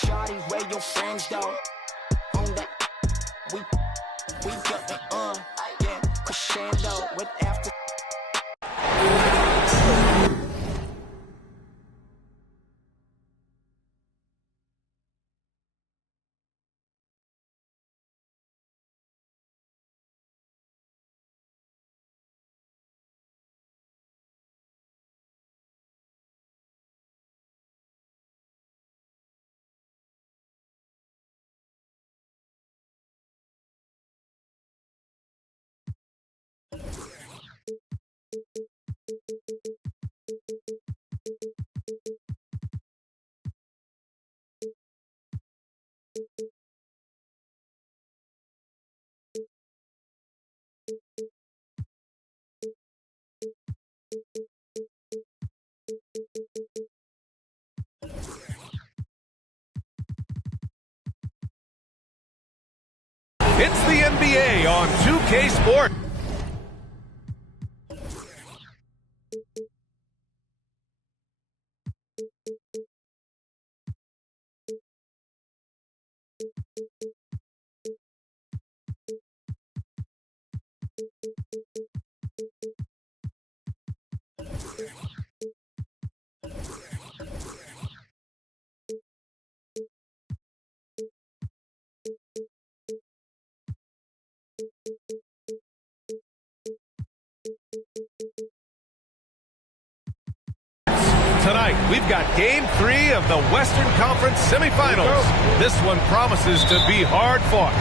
shawty, where your friends though? On that, we got the yeah, crescendo with after. It's the NBA on 2K Sports. Tonight, we've got Game 3 of the Western Conference semifinals. This one promises to be hard fought.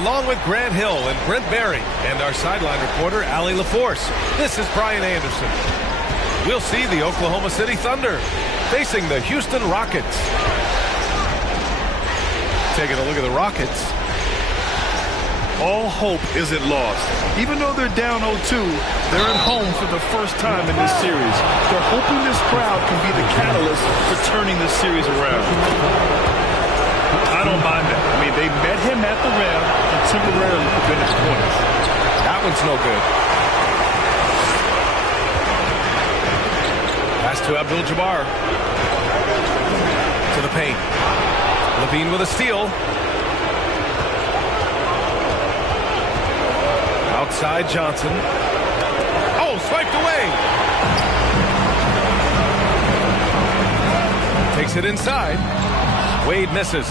Along with Grant Hill and Brent Barry and our sideline reporter, Allie LaForce, this is Brian Anderson. We'll see the Oklahoma City Thunder facing the Houston Rockets. Taking a look at the Rockets. All hope isn't lost. Even though they're down 0-2, they're at home for the first time in this series. They're hoping this crowd can be the catalyst for turning this series around. I don't mind that. I mean, they met him at the rim and temporarily prevented points. That one's no good. Pass to Abdul-Jabbar. To the paint. LaVine with a steal. Outside Johnson. Oh, swiped away. Takes it inside. Wade misses.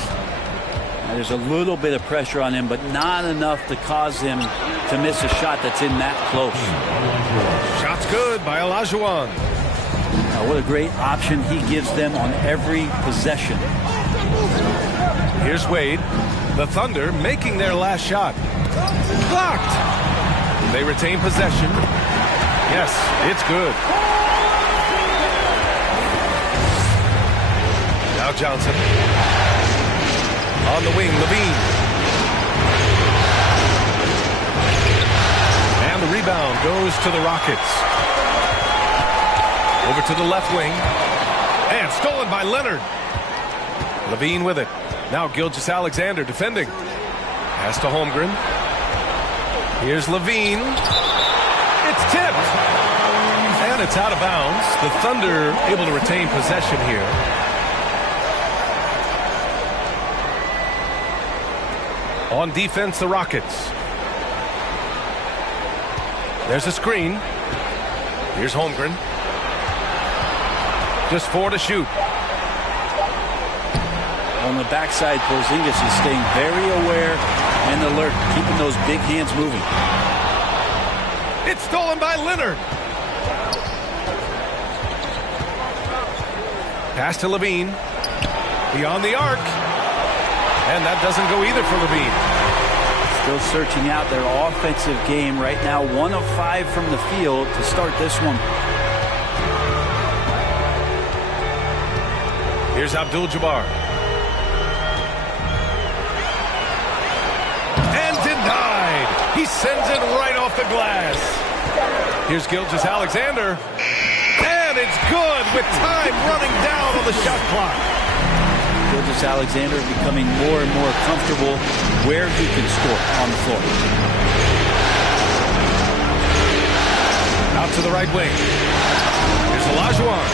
There's a little bit of pressure on him, but not enough to cause him to miss a shot that's in that close. Shot's good by Olajuwon. What a great option he gives them on every possession. Here's Wade. The Thunder making their last shot. Blocked. They retain possession. Yes, it's good. Now Johnson. On the wing, LaVine. And the rebound goes to the Rockets. Over to the left wing. And stolen by Leonard. LaVine with it. Now Gilgeous-Alexander defending. Pass to Holmgren. Here's LaVine. It's tipped. And it's out of bounds. The Thunder able to retain possession here. On defense, the Rockets. There's a screen. Here's Holmgren. Just 4 to shoot. On the backside, Porzingis is staying very aware and alert, keeping those big hands moving. It's stolen by Leonard. Pass to LaVine. Beyond the arc. And that doesn't go either for LaVine. Still searching out their offensive game right now. 1 of 5 from the field to start this one. Here's Abdul-Jabbar. And denied. He sends it right off the glass. Here's Gilgeous-Alexander. And it's good with time running down on the shot clock. Gilgeous-Alexander becoming more and more comfortable where he can score on the floor. Out to the right wing. Here's Olajuwon.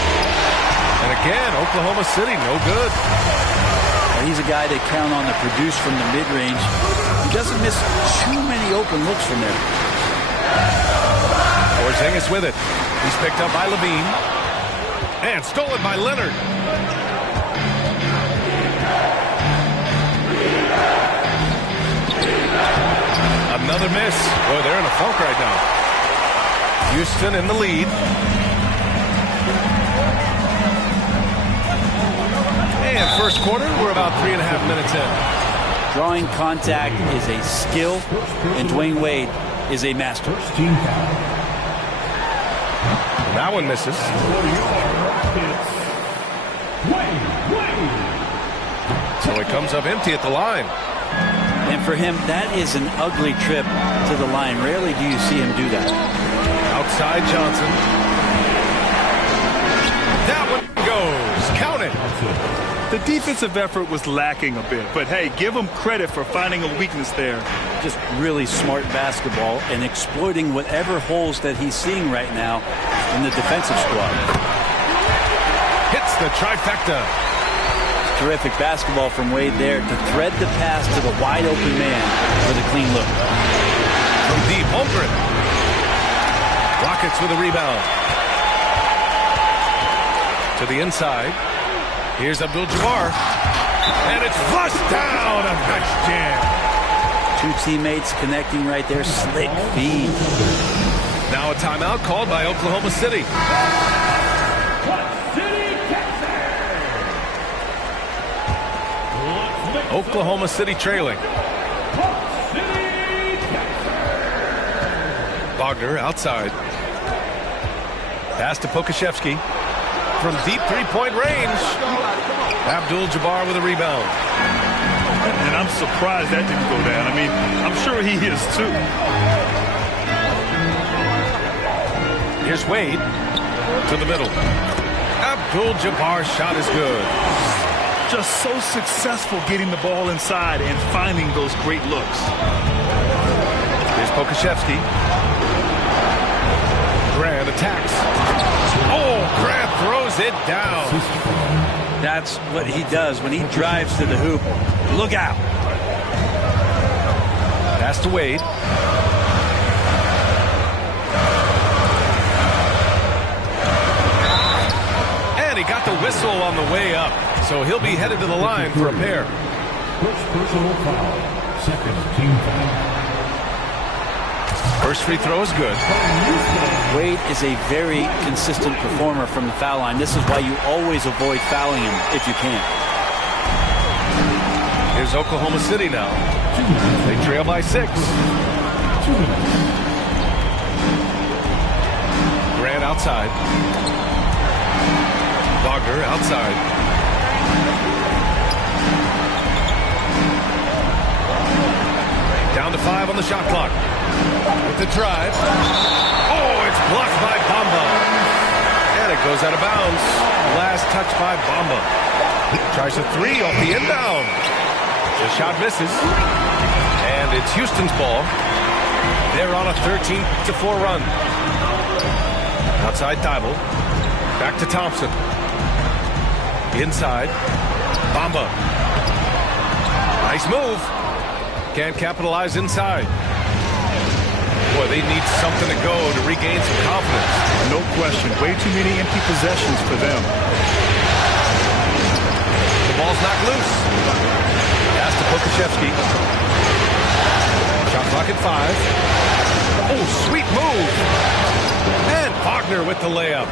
And again, Oklahoma City, no good. He's a guy they count on to produce from the mid-range. He doesn't miss too many open looks from there. Porzingis with it. He's picked up by Levine. And stolen by Leonard. Another miss. Boy, they're in a funk right now. Houston in the lead. And first quarter, we're about 3.5 minutes in. Drawing contact is a skill, and Dwayne Wade is a master. That one misses. So he comes up empty at the line. And for him, that is an ugly trip to the line. Rarely do you see him do that. Outside Johnson. That one goes. Count it. The defensive effort was lacking a bit, but hey, give him credit for finding a weakness there. Just really smart basketball and exploiting whatever holes that he's seeing right now in the defensive squad. Hits the trifecta. Terrific basketball from Wade there to thread the pass to the wide open man with a clean look. From deep, Holmgren. Rockets with a rebound. To the inside. Here's Abdul-Jabbar. And it's flushed down. A nice jam. Two teammates connecting right there. Slick feed. Now a timeout called by Oklahoma City. Oklahoma City trailing. Wagner outside. Pass to Pokusevski. From deep three-point range. Abdul-Jabbar with a rebound. And I'm surprised that didn't go down. I mean, I'm sure he is too. Here's Wade to the middle. Abdul-Jabbar's shot is good. Just so successful getting the ball inside and finding those great looks. Here's Pokusevski. Grant attacks. Oh, Grant throws it down. That's what he does when he drives to the hoop. Look out. Pass to Wade. And he got the whistle on the way up. So he'll be headed to the line for a pair. First personal foul. Second team foul. First free throw is good. Wade is a very consistent performer from the foul line. This is why you always avoid fouling him if you can. Here's Oklahoma City now. They trail by 6. Grant outside. Wagner outside. Down to 5 on the shot clock. With the drive. Oh, it's blocked by Bamba. And it goes out of bounds. Last touch by Bamba. Tries a 3 off the inbound. The shot misses. And it's Houston's ball. They're on a 13-4 run. Outside Thibault. Back to Thompson. Inside. Bamba. Nice move. Can't capitalize inside. Boy, they need something to go to regain some confidence. No question. Way too many empty possessions for them. The ball's knocked loose. Pass to Pokusevski. Shot clock at 5. Oh, sweet move. And Wagner with the layup.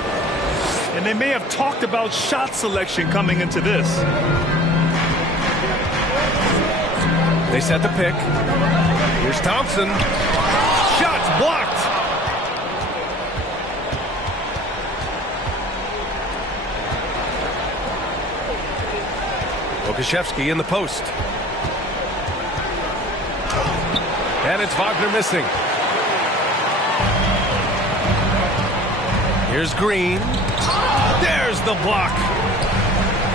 And they may have talked about shot selection coming into this. They set the pick. Here's Thompson. Shots blocked. Pokusevski in the post. And it's Wagner missing. Here's Green. There's the block.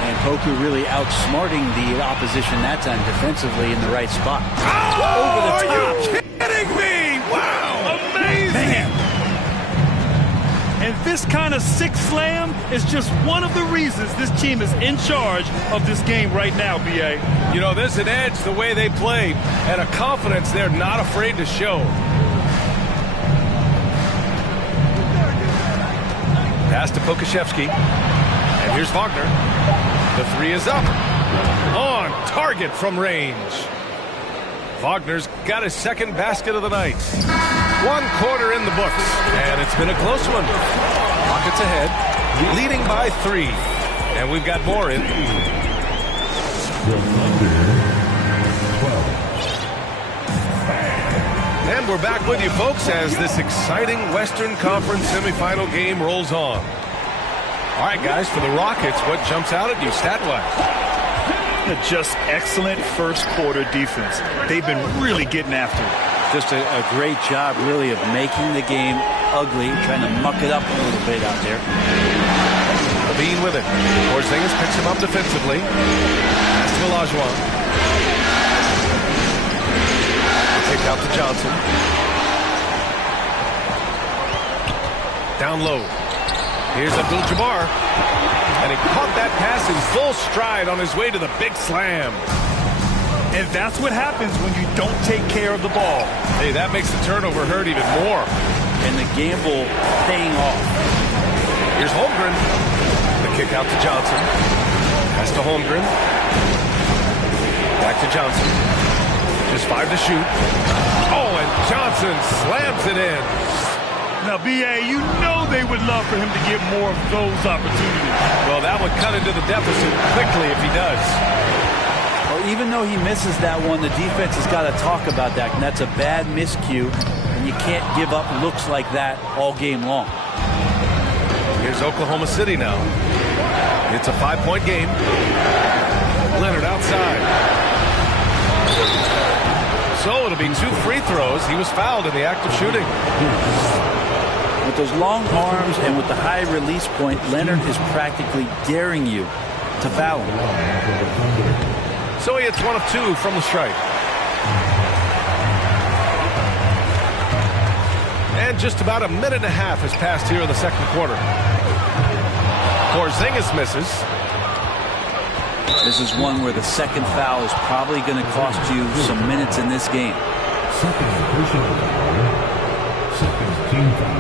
And Poku really outsmarting the opposition that time defensively in the right spot. Oh, over the top. Are you kidding me? Wow. Amazing. Man. And this kind of sixth slam is just one of the reasons this team is in charge of this game right now, B.A. You know, there's an edge the way they play and a confidence they're not afraid to show. Pass to Pokusevski. And here's Wagner. The three is up. On target from range. Wagner's got his second basket of the night. 1 quarter in the books, and it's been a close one. Rockets ahead, leading by 3. And we've got more in. And we're back with you, folks, as this exciting Western Conference semifinal game rolls on. All right, guys, for the Rockets, what jumps out at you stat-wise? Just excellent first quarter defense. They've been really getting after it. Just a great job, really, of making the game ugly, trying to muck it up a little bit out there. Levine with it. Porzingis picks him up defensively. Pass to Olajuwon. Kick out to Johnson. Down low. Here's Abdul-Jabbar. And he caught that pass in full stride on his way to the big slam. And that's what happens when you don't take care of the ball. Hey, that makes the turnover hurt even more. And the gamble paying off. Here's Holmgren. The kick out to Johnson. Pass to Holmgren. Back to Johnson. Just 5 to shoot. Oh, and Johnson slams it in. Now, B.A., you know they would love for him to get more of those opportunities. Well, that would cut into the deficit quickly if he does. Well, even though he misses that one, the defense has got to talk about that. And that's a bad miscue, and you can't give up looks like that all game long. Here's Oklahoma City now. It's a 5-point game. Leonard outside. So it'll be 2 free throws. He was fouled in the act of shooting. With those long arms and with the high release point, Leonard is practically daring you to foul him. So he hits 1 of 2 from the strike. And just about a minute and a half has passed here in the second quarter. Porzingis misses. This is one where the second foul is probably going to cost you some minutes in this game. Second personal foul. Second team foul.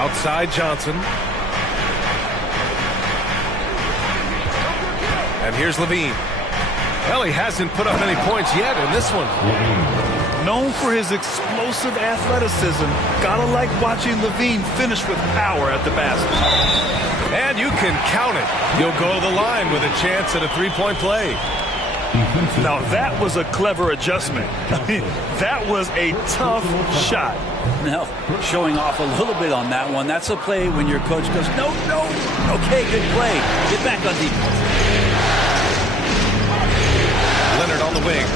Outside Johnson. And here's Levine. Well, he hasn't put up any points yet in this one. Known for his explosive athleticism, gotta like watching Levine finish with power at the basket. And you can count it. He'll go to the line with a chance at a 3-point play. Now that was a clever adjustment. I mean, that was a tough shot. Now, showing off a little bit on that one. That's a play when your coach goes, no. Okay, good play. Get back on defense. Leonard on the wing.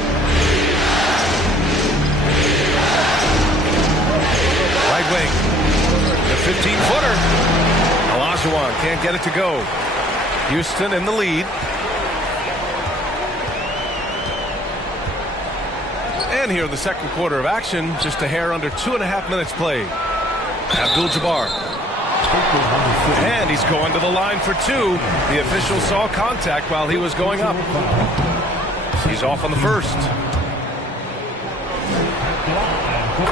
Right wing. The 15-footer. Olajuwon can't get it to go. Houston in the lead. And here in the second quarter of action, just a hair under 2.5 minutes played. Abdul-Jabbar. And he's going to the line for 2. The official saw contact while he was going up. He's off on the first.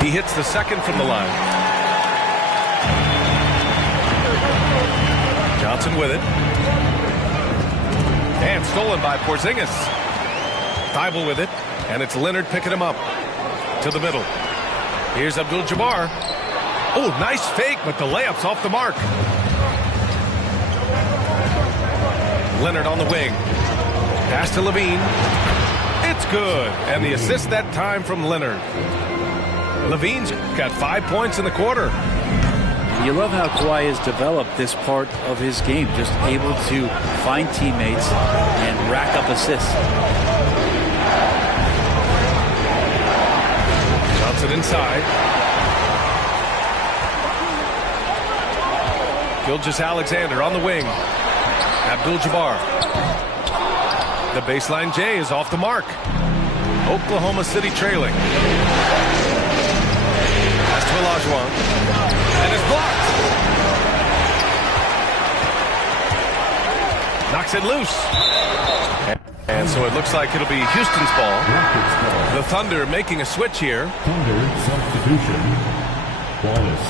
He hits the second from the line. Johnson with it. And stolen by Porzingis. Thybulle with it. And it's Leonard picking him up to the middle. Here's Abdul-Jabbar. Oh, nice fake, but the layup's off the mark. Leonard on the wing. Pass to Levine. It's good. And the assist that time from Leonard. Levine's got 5 points in the quarter. You love how Kawhi has developed this part of his game, just able to find teammates and rack up assists. Johnson inside. Gilgeous-Alexander on the wing. Abdul-Jabbar. The baseline J is off the mark. Oklahoma City trailing. Pass to Olajuwon. And it's blocked. Knocks it loose. And so it looks like it'll be Houston's ball. The Thunder making a switch here. Thunder substitution. Wallace.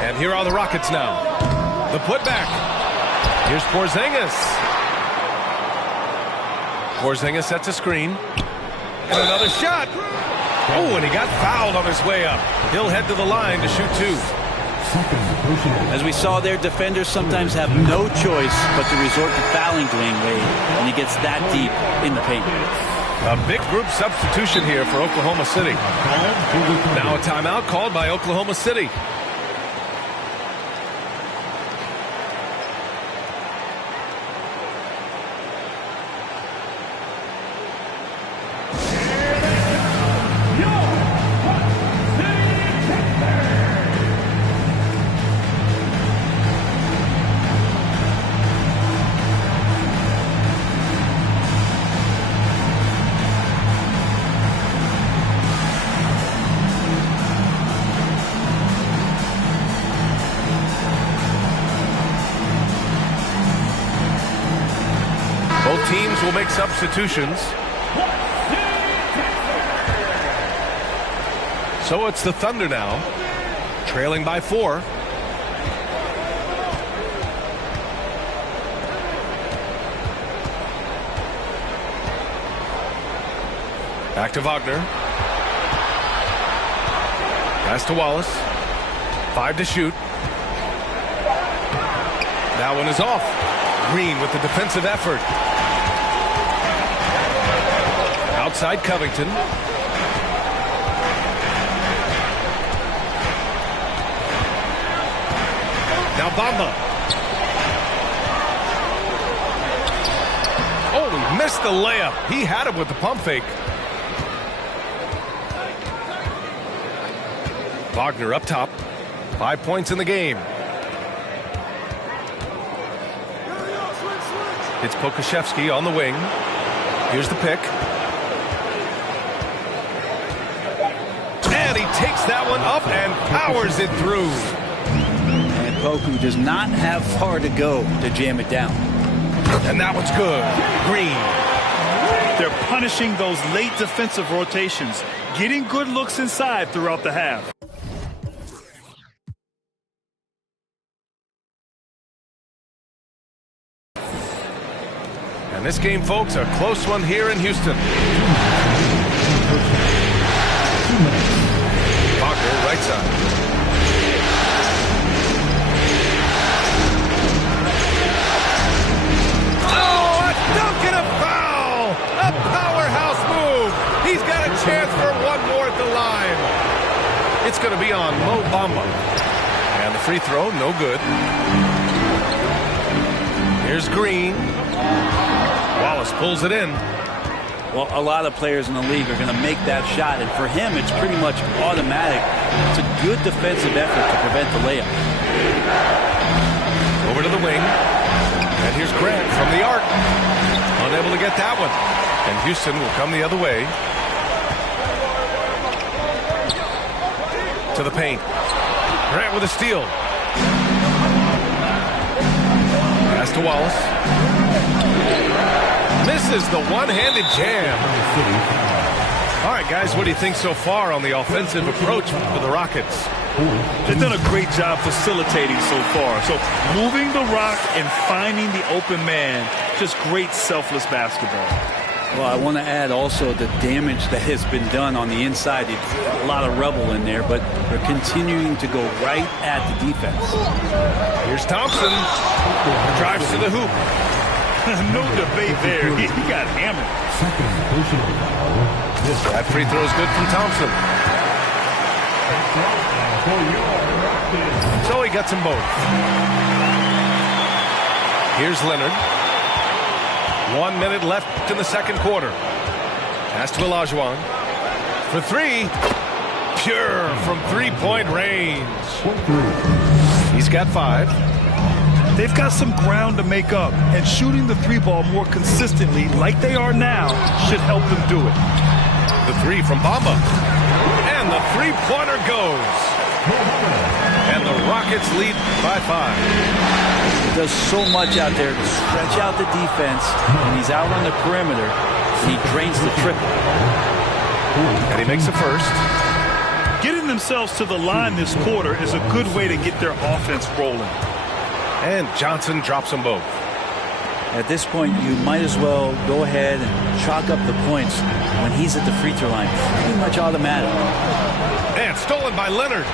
And here are the Rockets now. The putback. Here's Porzingis. Porzingis sets a screen. And another shot. Oh, and he got fouled on his way up. He'll head to the line to shoot two. As we saw there, defenders sometimes have no choice but to resort to fouling Dwayne Wade when he gets that deep in the paint. A big group substitution here for Oklahoma City. Now a timeout called by Oklahoma City. Both teams will make substitutions. So it's the Thunder now, trailing by 4. Back to Wagner. Pass to Wallace. 5 to shoot. That one is off. Green with the defensive effort. Outside Covington. Now Bamba. Oh, he missed the layup. He had him with the pump fake. Wagner up top. 5 points in the game. It's Pokusevski on the wing. Here's the pick. And he takes that one up and powers it through. And Poku does not have far to go to jam it down. And that one's good. Green. They're punishing those late defensive rotations, getting good looks inside throughout the half. And this game, folks, a close one here in Houston. Wagner, right side. Oh, a dunk and a foul! A powerhouse move! He's got a chance for one more at the line. It's going to be on Mo Bamba. And the free throw, no good. Here's Green. Wallace pulls it in. Well, a lot of players in the league are going to make that shot, and for him, it's pretty much automatic. It's a good defensive effort to prevent the layup. Over to the wing. And here's Grant from the arc. Unable to get that one. And Houston will come the other way. To the paint. Grant with a steal. Pass to Wallace. Misses the one-handed jam. All right, guys, what do you think so far on the offensive approach for the Rockets? They've done a great job facilitating so far. So moving the rock and finding the open man, just great selfless basketball. Well, I want to add also the damage that has been done on the inside. It's a lot of rubble in there, but they're continuing to go right at the defense. Here's Thompson. Drives to the hoop. No debate there. He got hammered. That free throw is good from Thompson. So he gets them both. Here's Leonard. 1 minute left in the second quarter. Pass to Olajuwon. For 3. Pure from three-point range. He's got 5. They've got some ground to make up, and shooting the 3-ball more consistently like they are now should help them do it. The 3 from Bamba. And And the three-pointer goes. And the Rockets lead by 5. He does so much out there to stretch out the defense, and he's out on the perimeter, and he drains the triple. And he makes the first. Getting themselves to the line this quarter is a good way to get their offense rolling. And Johnson drops them both. At this point, you might as well go ahead and chalk up the points when he's at the free throw line. Pretty much automatic. And stolen by Leonard.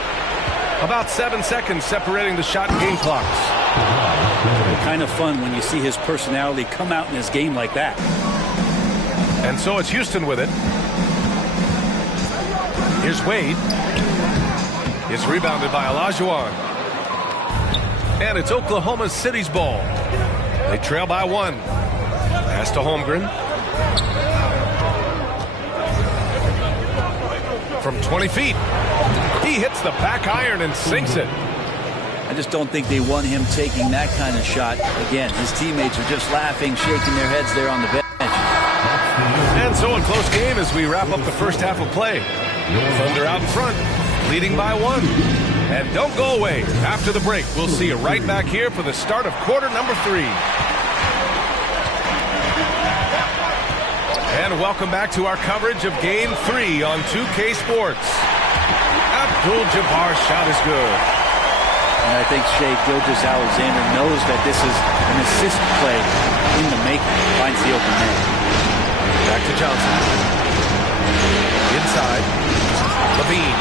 About 7 seconds separating the shot and game clocks. Kind of fun when you see his personality come out in his game like that. And so it's Houston with it. Here's Wade. It's rebounded by Olajuwon. And it's Oklahoma City's ball. They trail by 1. Pass to Holmgren. From 20 feet. He hits the back iron and sinks it. I just don't think they want him taking that kind of shot. Again, his teammates are just laughing, shaking their heads there on the bench. And so a close game as we wrap up the first half of play. Thunder out in front, leading by 1. And don't go away. After the break, we'll see you right back here for the start of quarter number 3. And welcome back to our coverage of Game 3 on 2K Sports. Abdul-Jabbar's shot is good. And I think Shai Gilgeous-Alexander knows that this is an assist play in the making. Finds the open man. Back to Johnson. Inside. Levine.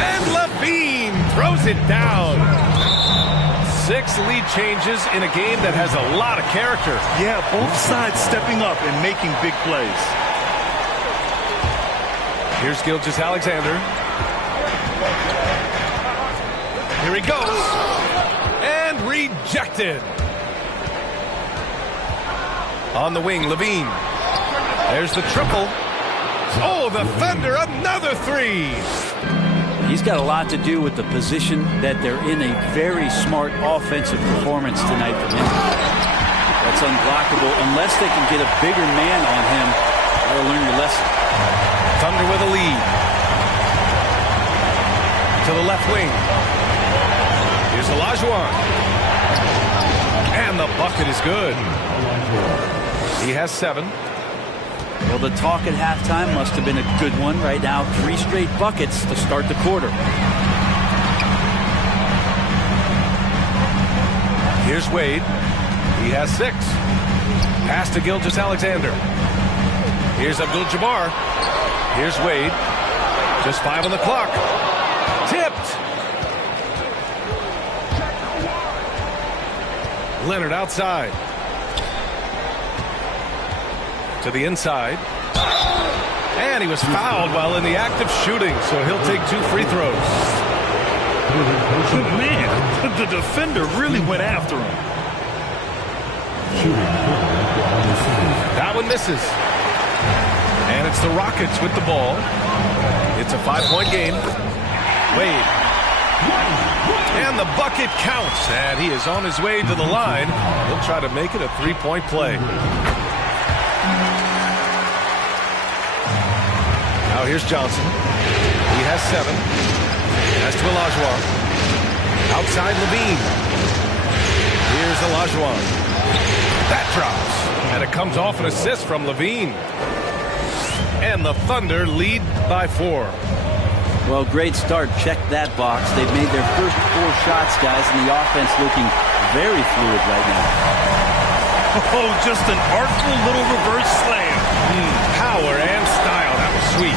And Levine throws it down. 6 lead changes in a game that has a lot of character. Yeah, both sides stepping up and making big plays. Here's Gilgeous-Alexander. Here he goes. And rejected. On the wing, Levine. There's the triple. Oh, the Thunder, another 3. He's got a lot to do with the position that they're in. A very smart offensive performance tonight from him. That's unblockable unless they can get a bigger man on him. Gotta learn your lesson. Thunder with a lead. To the left wing. Here's Olajuwon. And the bucket is good. He has 7. Well, the talk at halftime must have been a good one. Right now, 3 straight buckets to start the quarter. Here's Wade. He has 6. Pass to Gilgeous-Alexander. Here's Abdul-Jabbar. Here's Wade. Just 5 on the clock. Tipped. Leonard outside. To the inside. And he was fouled while in the act of shooting, so he'll take 2 free throws. Man, the defender really went after him. That one misses. And it's the Rockets with the ball. It's a 5-point game. Wade. And the bucket counts. And he is on his way to the line. He'll try to make it a 3-point play. Now here's Johnson. He has 7. Pass to Olajuwon. Outside Levine. Here's Olajuwon. That drops. And it comes off an assist from Levine. And the Thunder lead by 4. Well, great start. Check that box. They've made their first 4 shots, guys, and the offense looking very fluid right now. Oh, just an artful little reverse slam. Power and style. That was sweet.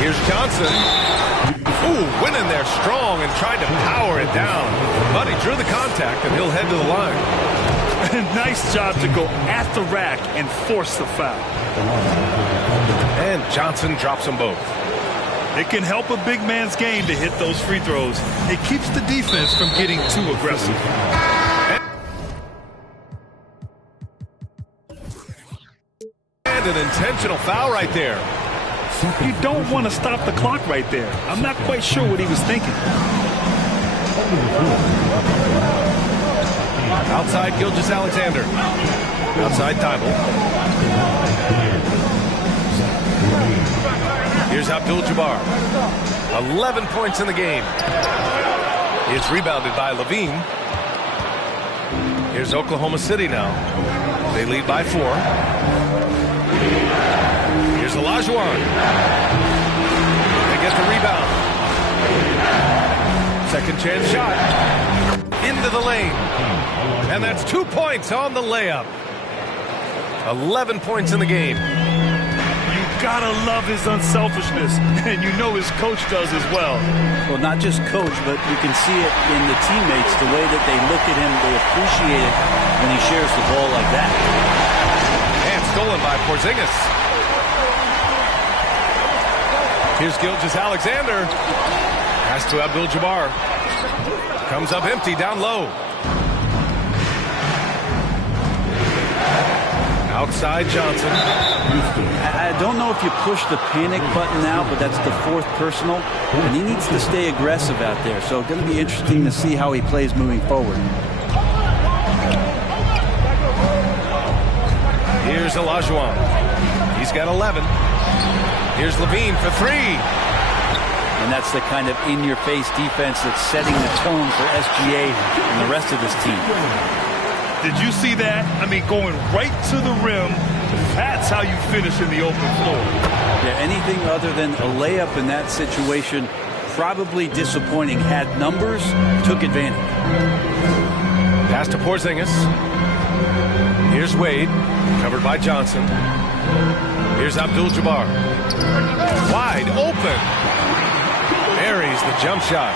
Here's Johnson. Ooh, went in there strong and tried to power it down. But he drew the contact, and he'll head to the line. Nice job to go at the rack and force the foul. And Johnson drops them both. It can help a big man's game to hit those free throws. It keeps the defense from getting too aggressive. And an intentional foul right there. You don't want to stop the clock right there. I'm not quite sure what he was thinking. Outside Gilgeous-Alexander. Outside Thybulle. Here's Abdul-Jabbar. 11 points in the game. It's rebounded by Levine. Here's Oklahoma City now. They lead by 4. Here's Olajuwon. They get the rebound. Second chance shot. Into the lane. And that's 2 points on the layup. 11 points in the game. Gotta love his unselfishness, and you know his coach does as well. Well, not just coach, but you can see it in the teammates, the way that they look at him, they appreciate it when he shares the ball like that. And stolen by Porzingis. Here's Gilgeous-Alexander. Pass to Abdul-Jabbar. Comes up empty down low. Outside Johnson. I don't know if you push the panic button now, but that's the 4th personal, and he needs to stay aggressive out there. So it's going to be interesting to see how he plays moving forward. Here's Olajuwon. He's got 11. Here's Levine for 3. And that's the kind of in-your-face defense that's setting the tone for SGA and the rest of this team. Did you see that? I mean, going right to the rim. That's how you finish in the open floor. Yeah, anything other than a layup in that situation, probably disappointing. Had numbers, took advantage. Pass to Porzingis. Here's Wade, covered by Johnson. Here's Abdul-Jabbar. Wide open. Buries the jump shot.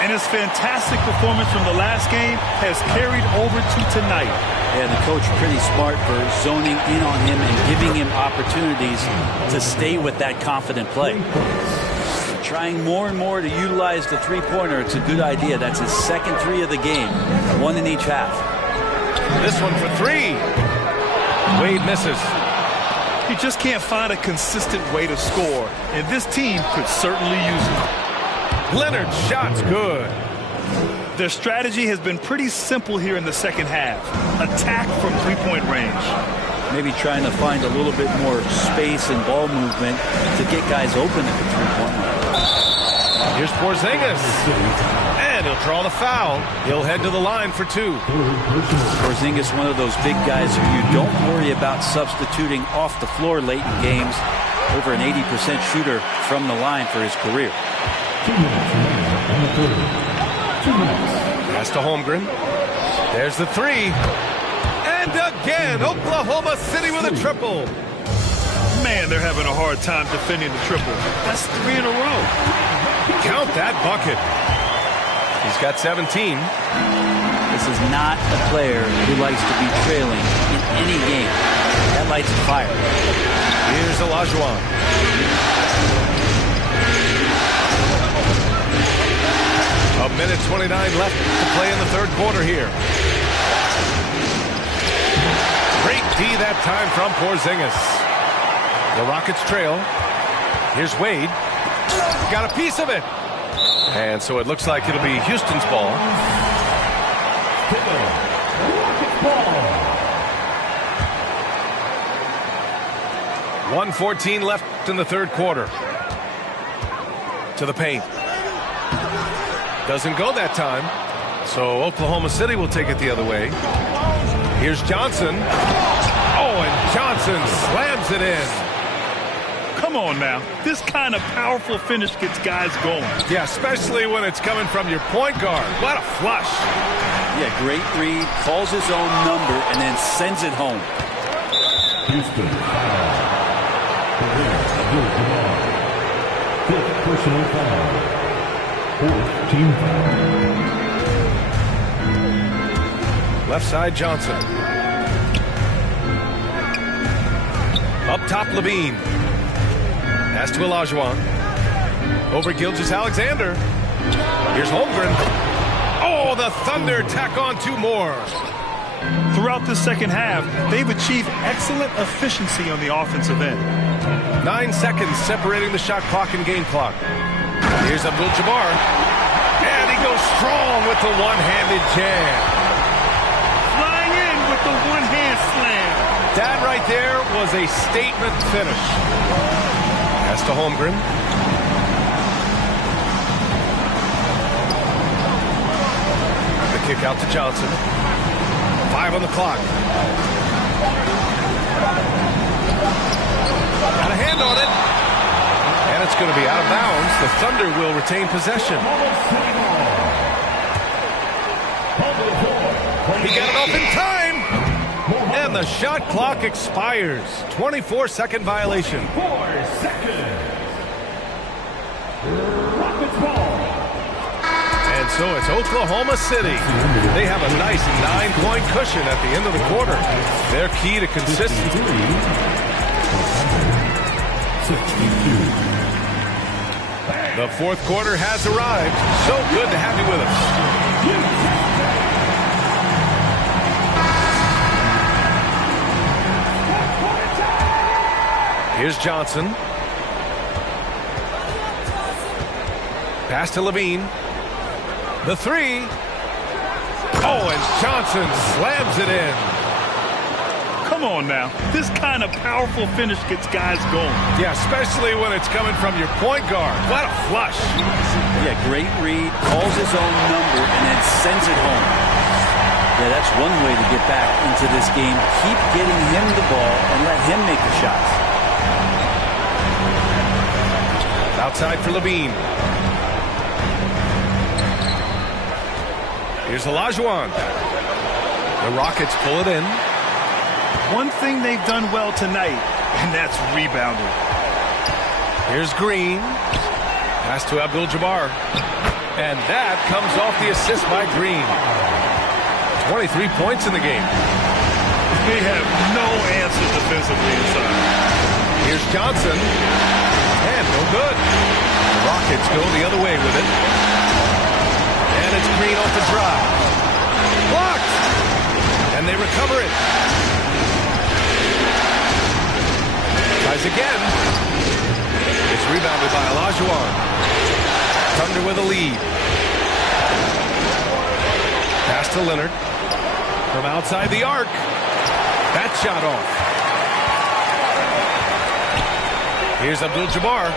And his fantastic performance from the last game has carried over to tonight. Yeah, the coach pretty smart for zoning in on him and giving him opportunities to stay with that confident play. Trying more and more to utilize the three-pointer. It's a good idea. That's his second 3 of the game, 1 in each half. This one for 3. Wade misses. He just can't find a consistent way to score, and this team could certainly use it. Leonard's shot's good. Their strategy has been pretty simple here in the second half. Attack from 3-point range. Maybe trying to find a little bit more space and ball movement to get guys open at the 3-point line. Here's Porzingis. And he'll draw the foul. He'll head to the line for 2. Porzingis, one of those big guys who you don't worry about substituting off the floor late in games. Over an 80% shooter from the line for his career. 2 minutes on the third. 2 minutes. Pass to Holmgren. There's the 3. And again, Oklahoma City with a triple. Man, they're having a hard time defending the triple. That's 3 in a row. Count that bucket. He's got 17. This is not a player who likes to be trailing in any game. That lights a fire. Here's Olajuwon. A minute 29 left to play in the third quarter here. Great D that time from Porzingis. The Rockets trail. Here's Wade. Got a piece of it. And so it looks like it'll be Houston's ball. 1:14 left in the third quarter. To the paint. Doesn't go that time. So Oklahoma City will take it the other way. Here's Johnson. Oh, and Johnson slams it in. Come on now. This kind of powerful finish gets guys going. Yeah, especially when it's coming from your point guard. What a flush. Yeah, great read. Calls his own number and then sends it home. Houston. Fifth personal foul. 4th team foul. Left side, Johnson. Up top, Levine. Pass to Olajuwon. Over Gilgeous-Alexander. Here's Holmgren. Oh, the Thunder tack on 2 more. Throughout the second half, they've achieved excellent efficiency on the offensive end. 9 seconds separating the shot clock and game clock. Here's Abdul-Jabbar. And he goes strong with the one-handed jam. Flying in with the one-hand slam. That right there was a statement finish. Pass to Holmgren. The kick out to Johnson. 5 on the clock. Got a hand on it. And it's going to be out of bounds. The Thunder will retain possession. He got it off in time. And the shot clock expires. 24-second violation. 4 seconds. Rockets ball. And so it's Oklahoma City. They have a nice 9-point cushion at the end of the quarter. Their key to consistency. 62. The fourth quarter has arrived. So good to have you with us. Here's Johnson. Pass to Levine. The three. Oh, and Johnson slams it in. Come on now. This kind of powerful finish gets guys going. Yeah, especially when it's coming from your point guard. What a flush. Yeah, great read, calls his own number, and then sends it home. Yeah, that's one way to get back into this game. Keep getting him the ball and let him make the shots. Outside for Levine. Here's Olajuwon. The Rockets pull it in. One thing they've done well tonight, and that's rebounding. Here's Green. Pass to Abdul-Jabbar. And that comes off the assist by Green. 23 points in the game. They have no answer defensively inside. Here's Johnson. And no good. The Rockets go the other way with it. And it's Green off the drive. Blocked. And they recover it. Tries again. It's rebounded by Olajuwon. Thunder with a lead. Pass to Leonard. From outside the arc. That shot off. Here's Abdul-Jabbar.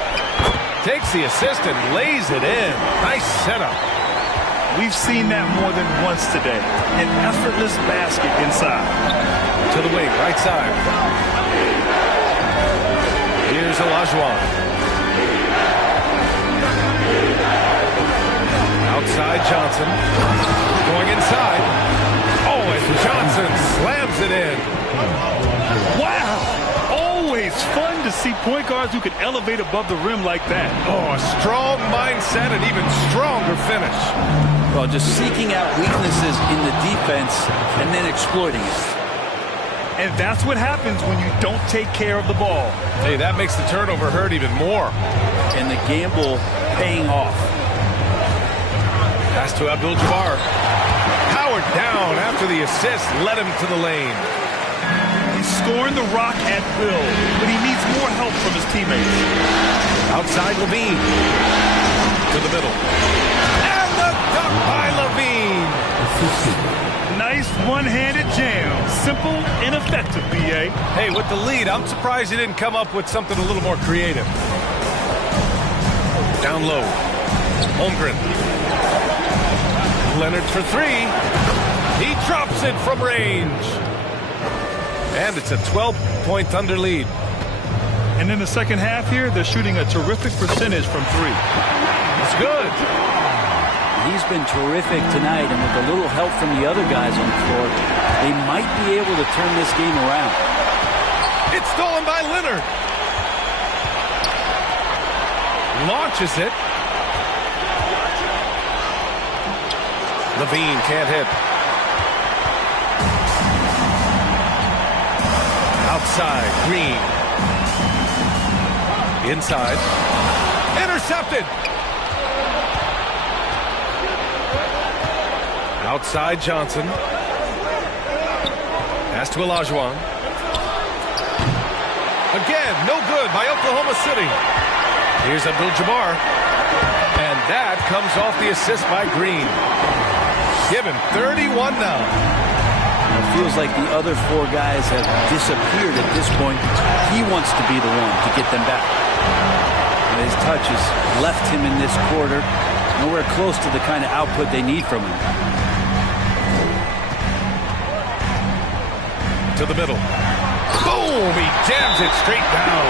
Takes the assist and lays it in. Nice setup. We've seen that more than once today. An effortless basket inside. To the wing, right side. Here's Olajuwon. Outside Johnson. Going inside. Oh, and Johnson slams it in. Wow! Always fun to see point guards who can elevate above the rim like that. Oh, a strong mindset and even stronger finish. Well, just seeking out weaknesses in the defense and then exploiting it. And that's what happens when you don't take care of the ball. Hey, that makes the turnover hurt even more. And the gamble paying off. Pass to Abdul-Jabbar. Powered down after the assist led him to the lane. He's scoring the rock at will, but he needs more help from his teammates. Outside Levine. To the middle. And the dunk by Levine. Nice one-handed jam. Simple and effective, B.A. Hey, with the lead, I'm surprised he didn't come up with something a little more creative. Down low. Holmgren. Leonard for three. He drops it from range. And it's a 12-point Thunder lead. And in the second half here, they're shooting a terrific percentage from three. It's good. He's been terrific tonight, and with a little help from the other guys on the floor, they might be able to turn this game around. It's stolen by Leonard. Launches it. Levine can't hit. Outside, Green. Inside. Intercepted. Outside Johnson. Pass to Olajuwon. Again, no good by Oklahoma City. Here's Abdul-Jabbar. And that comes off the assist by Green. Give him 31 now. The feels like the other 4 guys have disappeared at this point. He wants to be the one to get them back. And his touch has left him in this quarter. Nowhere close to the kind of output they need from him. To the middle. Boom! He jams it straight down.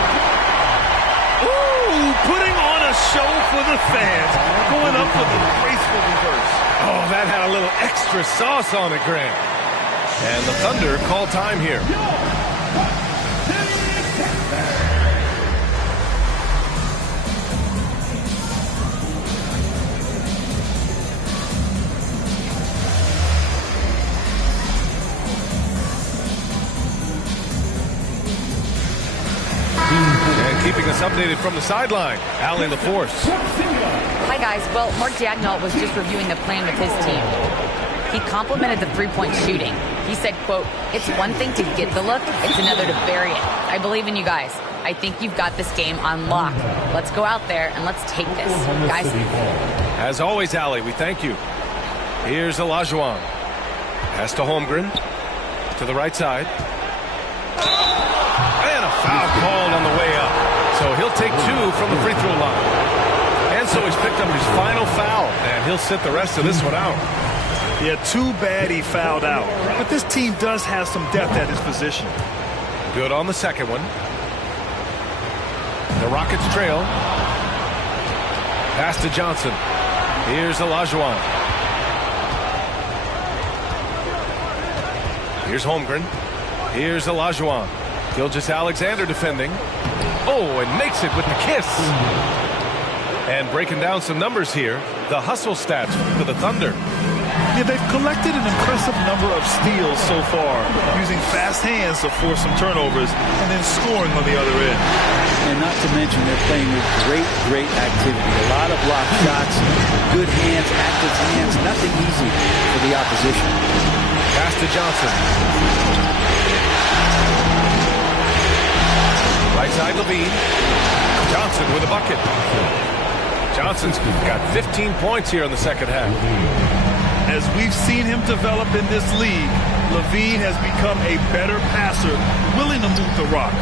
Ooh, putting on a show for the fans. Going up with a graceful reverse. Oh, that had a little extra sauce on it, Grant. And the Thunder call time here. And keeping us updated from the sideline, Allie LaForce. Hi, guys. Well, Mark Daigneault was just reviewing the plan with his team. He complimented the three-point shooting. He said, quote, "It's one thing to get the look, it's another to bury it. I believe in you guys. I think you've got this game on lock. Let's go out there and let's take this, guys." As always, Allie, we thank you. Here's Olajuwon. Pass to Holmgren. To the right side. And a foul called on the way up. So he'll take 2 from the free throw line. And so he's picked up his final foul, and he'll sit the rest of this one out. Yeah, too bad he fouled out. But this team does have some depth at his position. Good on the second one. The Rockets trail. Pass to Johnson. Here's Olajuwon. Here's Holmgren. Here's Olajuwon. Gilgeous-Alexander defending. Oh, and makes it with the kiss. And breaking down some numbers here, the hustle stats for the Thunder. Yeah, they've collected an impressive number of steals so far, using fast hands to force some turnovers and then scoring on the other end. And not to mention they're playing with great activity. A lot of block shots, good hands, active hands, nothing easy for the opposition. Pass to Johnson. Right side Levine. Johnson with a bucket. Johnson's got 15 points here in the second half. As we've seen him develop in this league, Levine has become a better passer, willing to move the rock.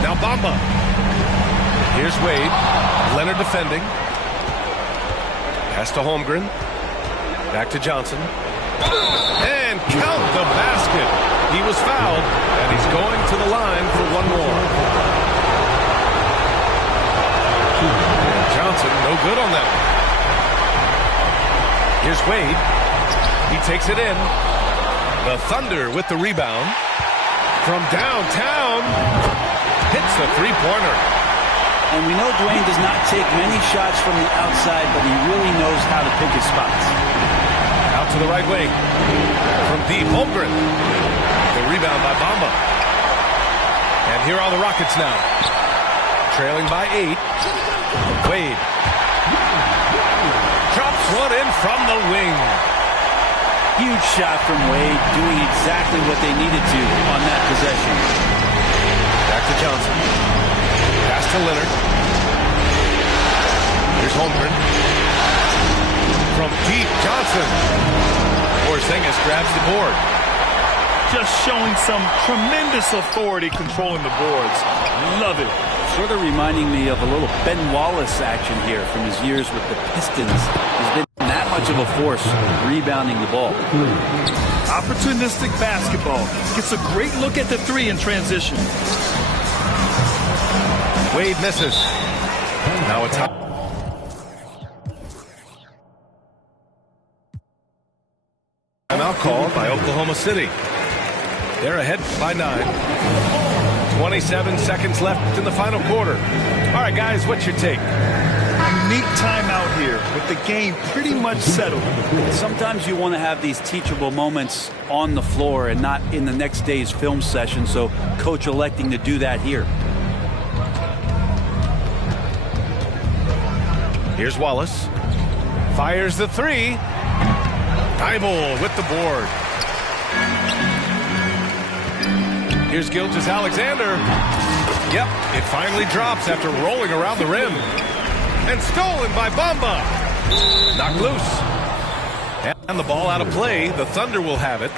Now Bamba. Here's Wade. Leonard defending. Pass to Holmgren. Back to Johnson. And count the basket. He was fouled, and he's going to the line for one more. And Johnson, no good on that one. Here's Wade. He takes it in. The Thunder with the rebound. From downtown, hits a three-pointer. And we know Dwayne does not take many shots from the outside, but he really knows how to pick his spots. Out to the right wing. From deep, Holmgren. The rebound by Bamba. And here are the Rockets now. Trailing by 8. Wade. Drops one in from the wing. Huge shot from Wade, doing exactly what they needed to on that possession. Back to Johnson. Pass to Leonard. Here's Holmgren. From deep, Johnson. Porzingis grabs the board. Just showing some tremendous authority controlling the boards. Love it. Sort of reminding me of a little Ben Wallace action here from his years with the Pistons. He's been that much of a force rebounding the ball. Opportunistic basketball. Gets a great look at the three in transition. Wade misses. Now it's hot. Timeout called by Oklahoma City. They're ahead by 9. 27 seconds left in the final quarter. All right, guys, what's your take? Unique timeout here with the game pretty much settled. Sometimes you want to have these teachable moments on the floor and not in the next day's film session, so coach electing to do that here. Here's Wallace. Fires the three. Thybulle with the board. Here's Gilgeous-Alexander. Yep, it finally drops after rolling around the rim. And stolen by Bamba. Knocked loose. And the ball out of play. The Thunder will have it.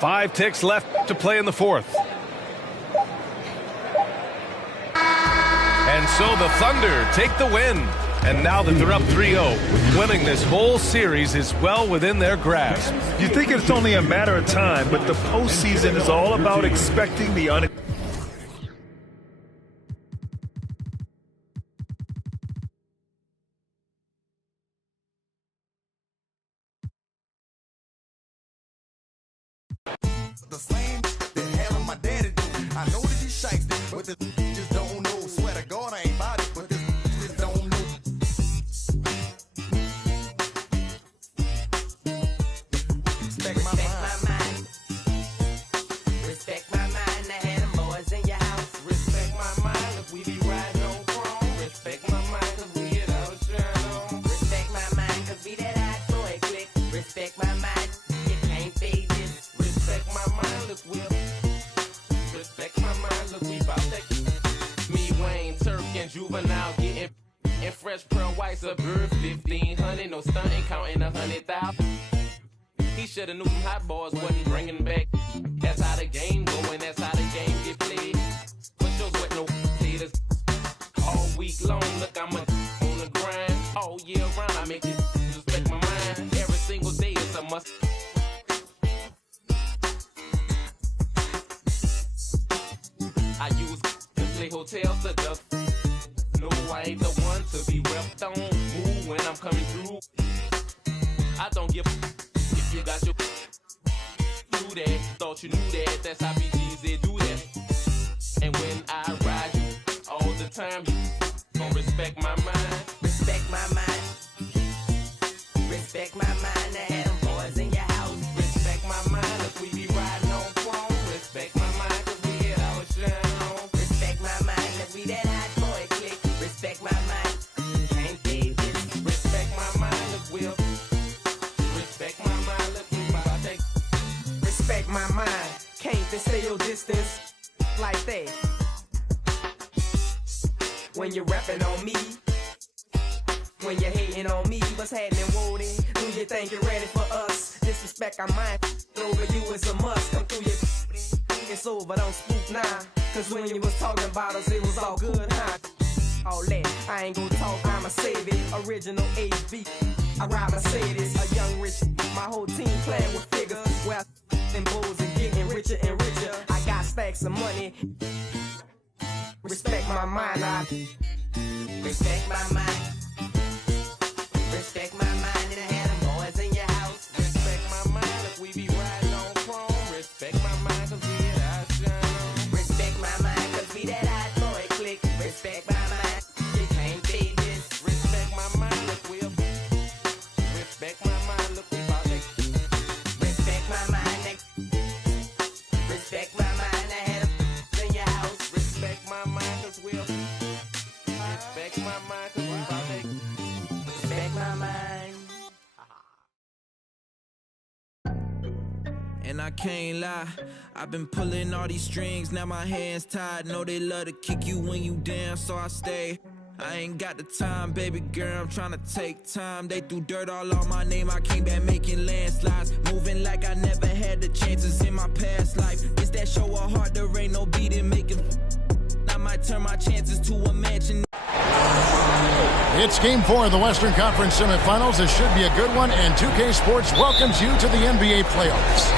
Five ticks left to play in the fourth. And so the Thunder take the win. And now that they're up 3-0, winning this whole series is well within their grasp. You think it's only a matter of time, but the postseason is all about expecting the unexpected. The same that hell my daddy do. I know that he's shiesty, but this just don't know. Swear to God I ain't about it, but this just don't know. Respect my mind. Respect my mind. I had them boys in your house. Respect my mind if we be riding on chrome. Respect my mind cause we get our shine on. Respect my mind cause we that hot boy click. Respect my mind. You can't fade this. Respect my mind, look, we'll respect my mind, look, we bout that. Me, Wayne, Turk, and Juvenile getting and fresh pearl whites of birth 1,500, no stunting, counting 100,000. He shoulda knew them hot boys wasn't bringing back. That's how the game going, that's how the game get played. Push your sweat, no haters. All week long, look, I'm on the grind. All year round, I make it respect my mind. Every single day, it's a must. I use to play hotels to duck. No, I ain't the one to be repped on. Move when I'm coming through. I don't give if you got your do that. Thought you knew that. That's how BGs they do that. And when I ride you all the time, you gon' respect my mind. Respect my mind. Respect my mind. I had them boys in your house. Respect my mind if we be riding on chrome. Respect my mind cause we get our shine on. Respect my mind if we that hot boy click. Respect my mind. Can't fade this. Respect my mind if we'll respect my mind. Look, we about to take. Respect my mind. Can't just stay your distance like that. When you're rapping on me. When you're hating on me, what's happening, Woody? Do you think you're ready for us? Disrespect our mind, over you is a must. Come through your it's over, don't spook now. Cause when you was talking about us, it was all good, huh? All that, I ain't gonna talk, I'ma save it. Original HB, I ride Mercedes. A young rich, my whole team playing with figures. Where I and bulls and getting richer and richer. I got stacks of money. Respect my mind, I respect my mind. Respect my mind and I had them boys in your house. Respect my mind if we be riding on chrome. Respect my mind cause we get our shine on. Respect my mind cause we that hot boy click. Respect my mind, you can't fade this. Respect my mind, look, we'll respect my mind, look, we bout to respect my mind. Respect my mind, I had them in your house. Respect my mind cause we'll respect my mind cause we bout to respect my mind. And I can't lie, I've been pulling all these strings, now my hands tied. Know they love to kick you when you down, so I stay. I ain't got the time, baby girl, I'm tryna take time. They threw dirt all on my name, I came back making landslides. Moving like I never had the chances in my past life. It's that show of heart, there ain't no beating, making. I might turn my chances to a mansion. It's Game 4 of the Western Conference semifinals. This should be a good one, and 2K Sports welcomes you to the NBA playoffs.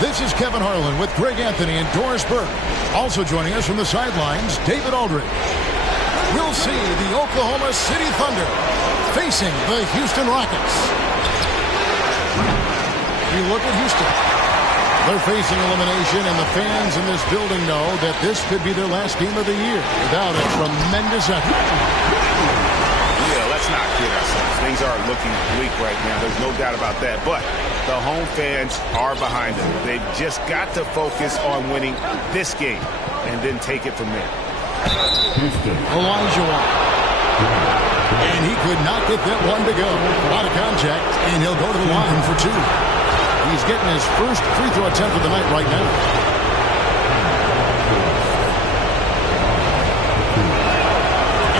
This is Kevin Harlan with Greg Anthony and Doris Burke. Also joining us from the sidelines, David Aldridge. we'll see the Oklahoma City Thunder facing the Houston Rockets. You look at Houston. They're facing elimination, and the fans in this building know that this could be their last game of the year without a tremendous effort. Yeah, let's not kid ourselves. Things are looking bleak right now. There's no doubt about that. But the home fans are behind them. They've just got to focus on winning this game and then take it from there. Olajuwon. And he could not get that one to go. A lot of contact, and he'll go to the line for two. He's getting his first free throw attempt of the night right now.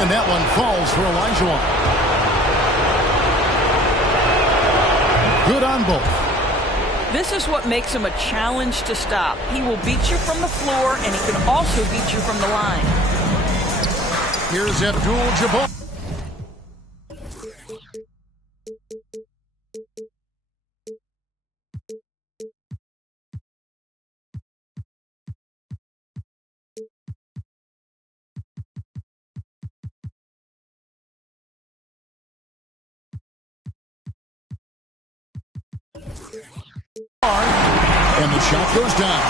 And that one falls for Olajuwon. Good on both. This is what makes him a challenge to stop. He will beat you from the floor, and he can also beat you from the line. Here's Abdul-Jabbar. And the shot goes down.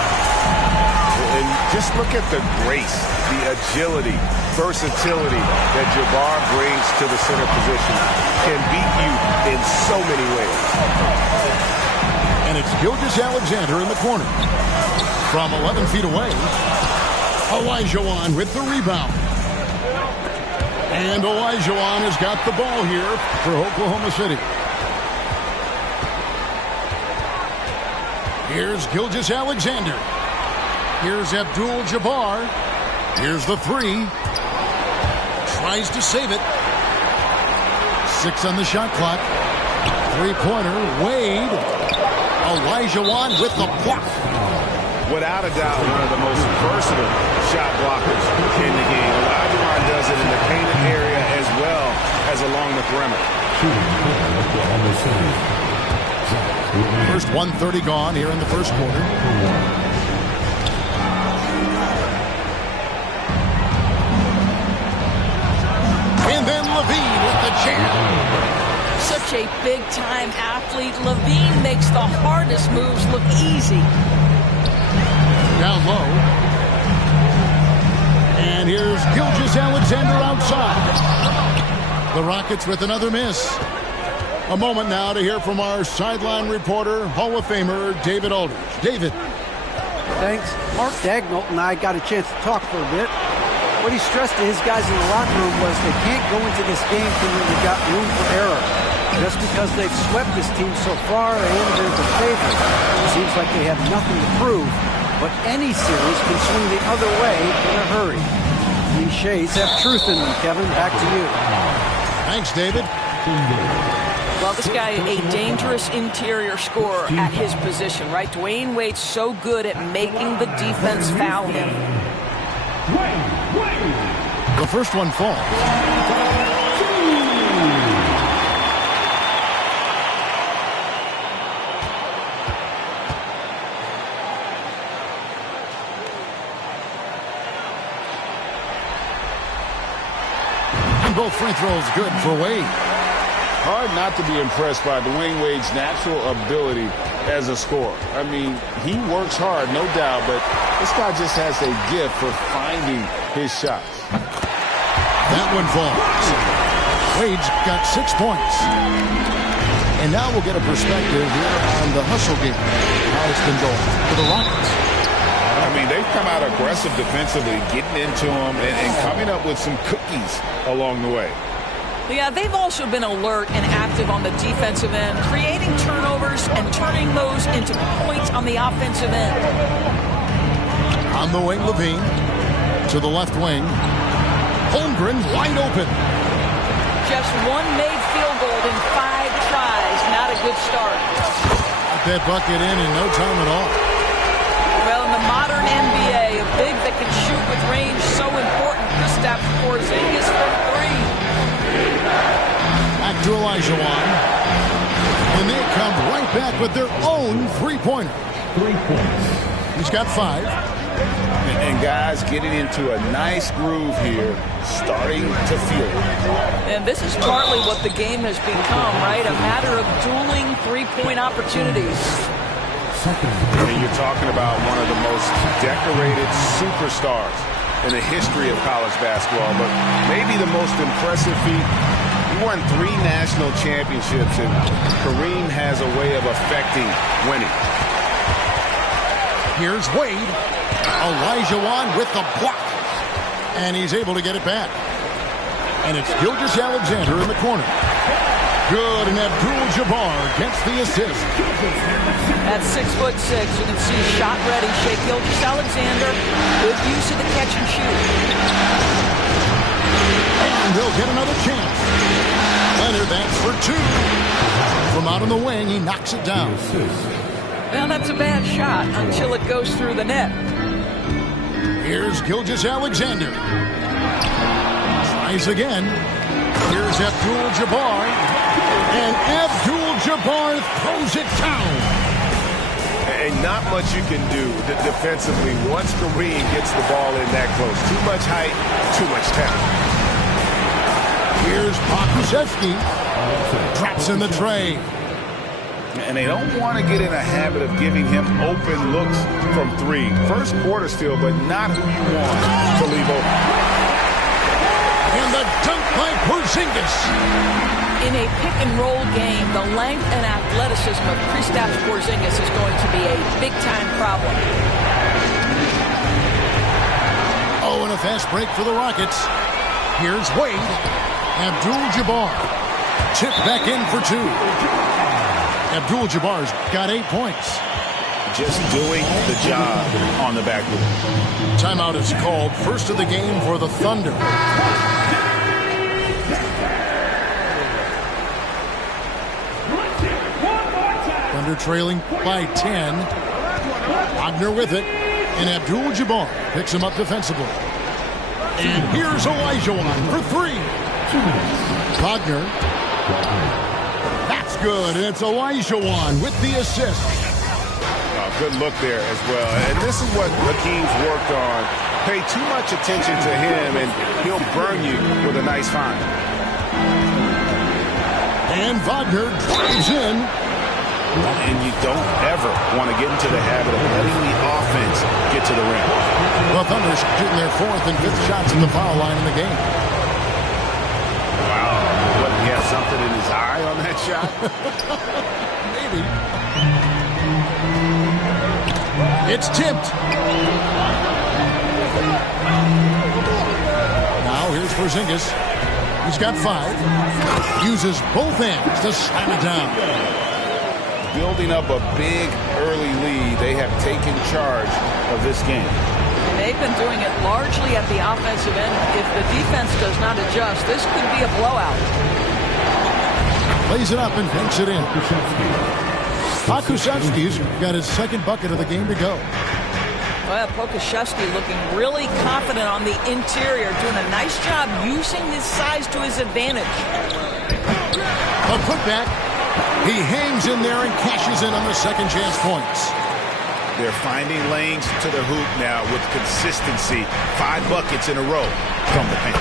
And just look at the grace, the agility, versatility that Jabbar brings to the center position. Can beat you in so many ways. And it's Gilgeous-Alexander in the corner. From 11 feet away, Olajuwon with the rebound. And Olajuwon has got the ball here for Oklahoma City. Here's Gilgeous-Alexander. Here's Abdul-Jabbar. Here's the three. Tries to save it. 6 on the shot clock. Three-pointer. Wade. Olajuwon with the block. Without a doubt, one of the most versatile shot blockers in the game. Olajuwon does it in the painted area as well as along the perimeter. First 1:30 gone here in the first quarter. And then LaVine with the jam. Such a big-time athlete. LaVine makes the hardest moves look easy. Down low. And here's Gilgeous-Alexander outside. The Rockets with another miss. A moment now to hear from our sideline reporter, Hall of Famer David Aldridge. David. Thanks. Mark Daigneault and I got a chance to talk for a bit. What he stressed to his guys in the locker room was they can't go into this game thinking they've got room for error. Just because they've swept this team so far and they're the favorite, it seems like they have nothing to prove. But any series can swing the other way in a hurry. Cliches have truth in them, Kevin. Back to you. Thanks, David. Well, this guy, a dangerous interior scorer at his position, right? Dwayne Wade's so good at making the defense foul him. The first one falls. And both free throws good for Wade. Hard not to be impressed by Dwayne Wade's natural ability as a scorer. I mean, he works hard, no doubt, but this guy just has a gift for finding his shots. That one falls. Wade's got 6 points. And now we'll get a perspective here on the hustle game, how it's been going for the Rockets. I mean, they've come out aggressive defensively, getting into them and coming up with some cookies along the way. Yeah, they've also been alert and active on the defensive end, creating turnovers and turning those into points on the offensive end. On the wing, LaVine. To the left wing. Holmgren wide open. Just one made field goal in 5 tries. Not a good start. Got that bucket in no time at all. Well, in the modern NBA, a big that can shoot with range so important. Kristaps Porzingis from 3. Back to Olajuwon. And they come right back with their own three-pointer. 3 points. He's got 5. And guys getting into a nice groove here, starting to feel it. And this is partly what the game has become, right? A matter of dueling three-point opportunities. I mean, you're talking about one of the most decorated superstars in the history of college basketball, but maybe the most impressive feat. He won 3 national championships, and Kareem has a way of affecting winning. Here's Wade. Olajuwon with the block. And he's able to get it back. And it's Gilgeous-Alexander in the corner. Good, and Abdul-Jabbar gets the assist. At 6'6", you can see shot ready. Shai Gilgeous-Alexander, good use of the catch and shoot. And he'll get another chance. Leonard, that's for 2. From out on the wing, he knocks it down. Well, that's a bad shot until it goes through the net. Here's Gilgeous-Alexander. Tries again. Here's Abdul-Jabbar. And Abdul-Jabbar throws it down. And not much you can do defensively once Kareem gets the ball in that close. Too much height, too much talent. Here's Pokusevski. Drops in the tray. And they don't want to get in a habit of giving him open looks from 3. First quarter still, but not who you want to leave open. And the dunk by Porzingis. In a pick-and-roll game, the length and athleticism of Kristaps Porzingis is going to be a big-time problem. Oh, and a fast break for the Rockets. Here's Wade. Abdul-Jabbar. Tip back in for 2. Abdul-Jabbar's got 8 points. Just doing the job on the backboard. Timeout is called. First of the game for the Thunder. Thunder trailing by 10. Wagner with it. And Abdul-Jabbar picks him up defensively. And here's Olajuwon for 3. Wagner. That's good, and it's Olajuwon with the assist. Good look there as well. And this is what Hakeem's worked on. Pay too much attention to him, and he'll burn you with a nice find. And Wagner drives in. And you don't ever want to get into the habit of letting the offense get to the rim. Well, Thunder's shooting their 4th and 5th shots at the foul line in the game. He has something in his eye on that shot? Maybe. It's tipped. Now here's Porzingis. He's got 5. Uses both hands to slam it down. Building up a big early lead. They have taken charge of this game. They've been doing it largely at the offensive end. If the defense does not adjust, this could be a blowout. Lays it up and banks it in. Pokusevski's got his 2nd bucket of the game to go. Well, Pokusevski looking really confident on the interior, doing a nice job using his size to his advantage. A putback. He hangs in there and cashes in on the second chance points. They're finding lanes to the hoop now with consistency. 5 buckets in a row from the paint.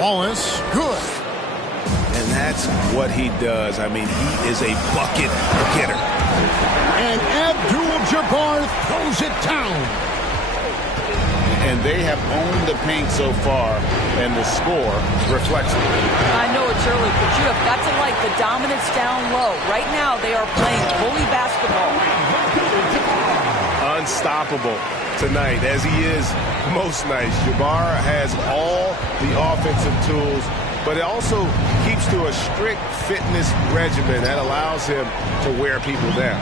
Wallace, good. And that's what he does. I mean, he is a bucket getter. And Abdul-Jabbar throws it down. And they have owned the paint so far, and the score reflects it. I know it's early, but you have got to like the dominance down low. Right now, they are playing bully basketball. Unstoppable tonight, as he is most nights. Jabbar has all the offensive tools, but it also keeps to a strict fitness regimen that allows him to wear people down.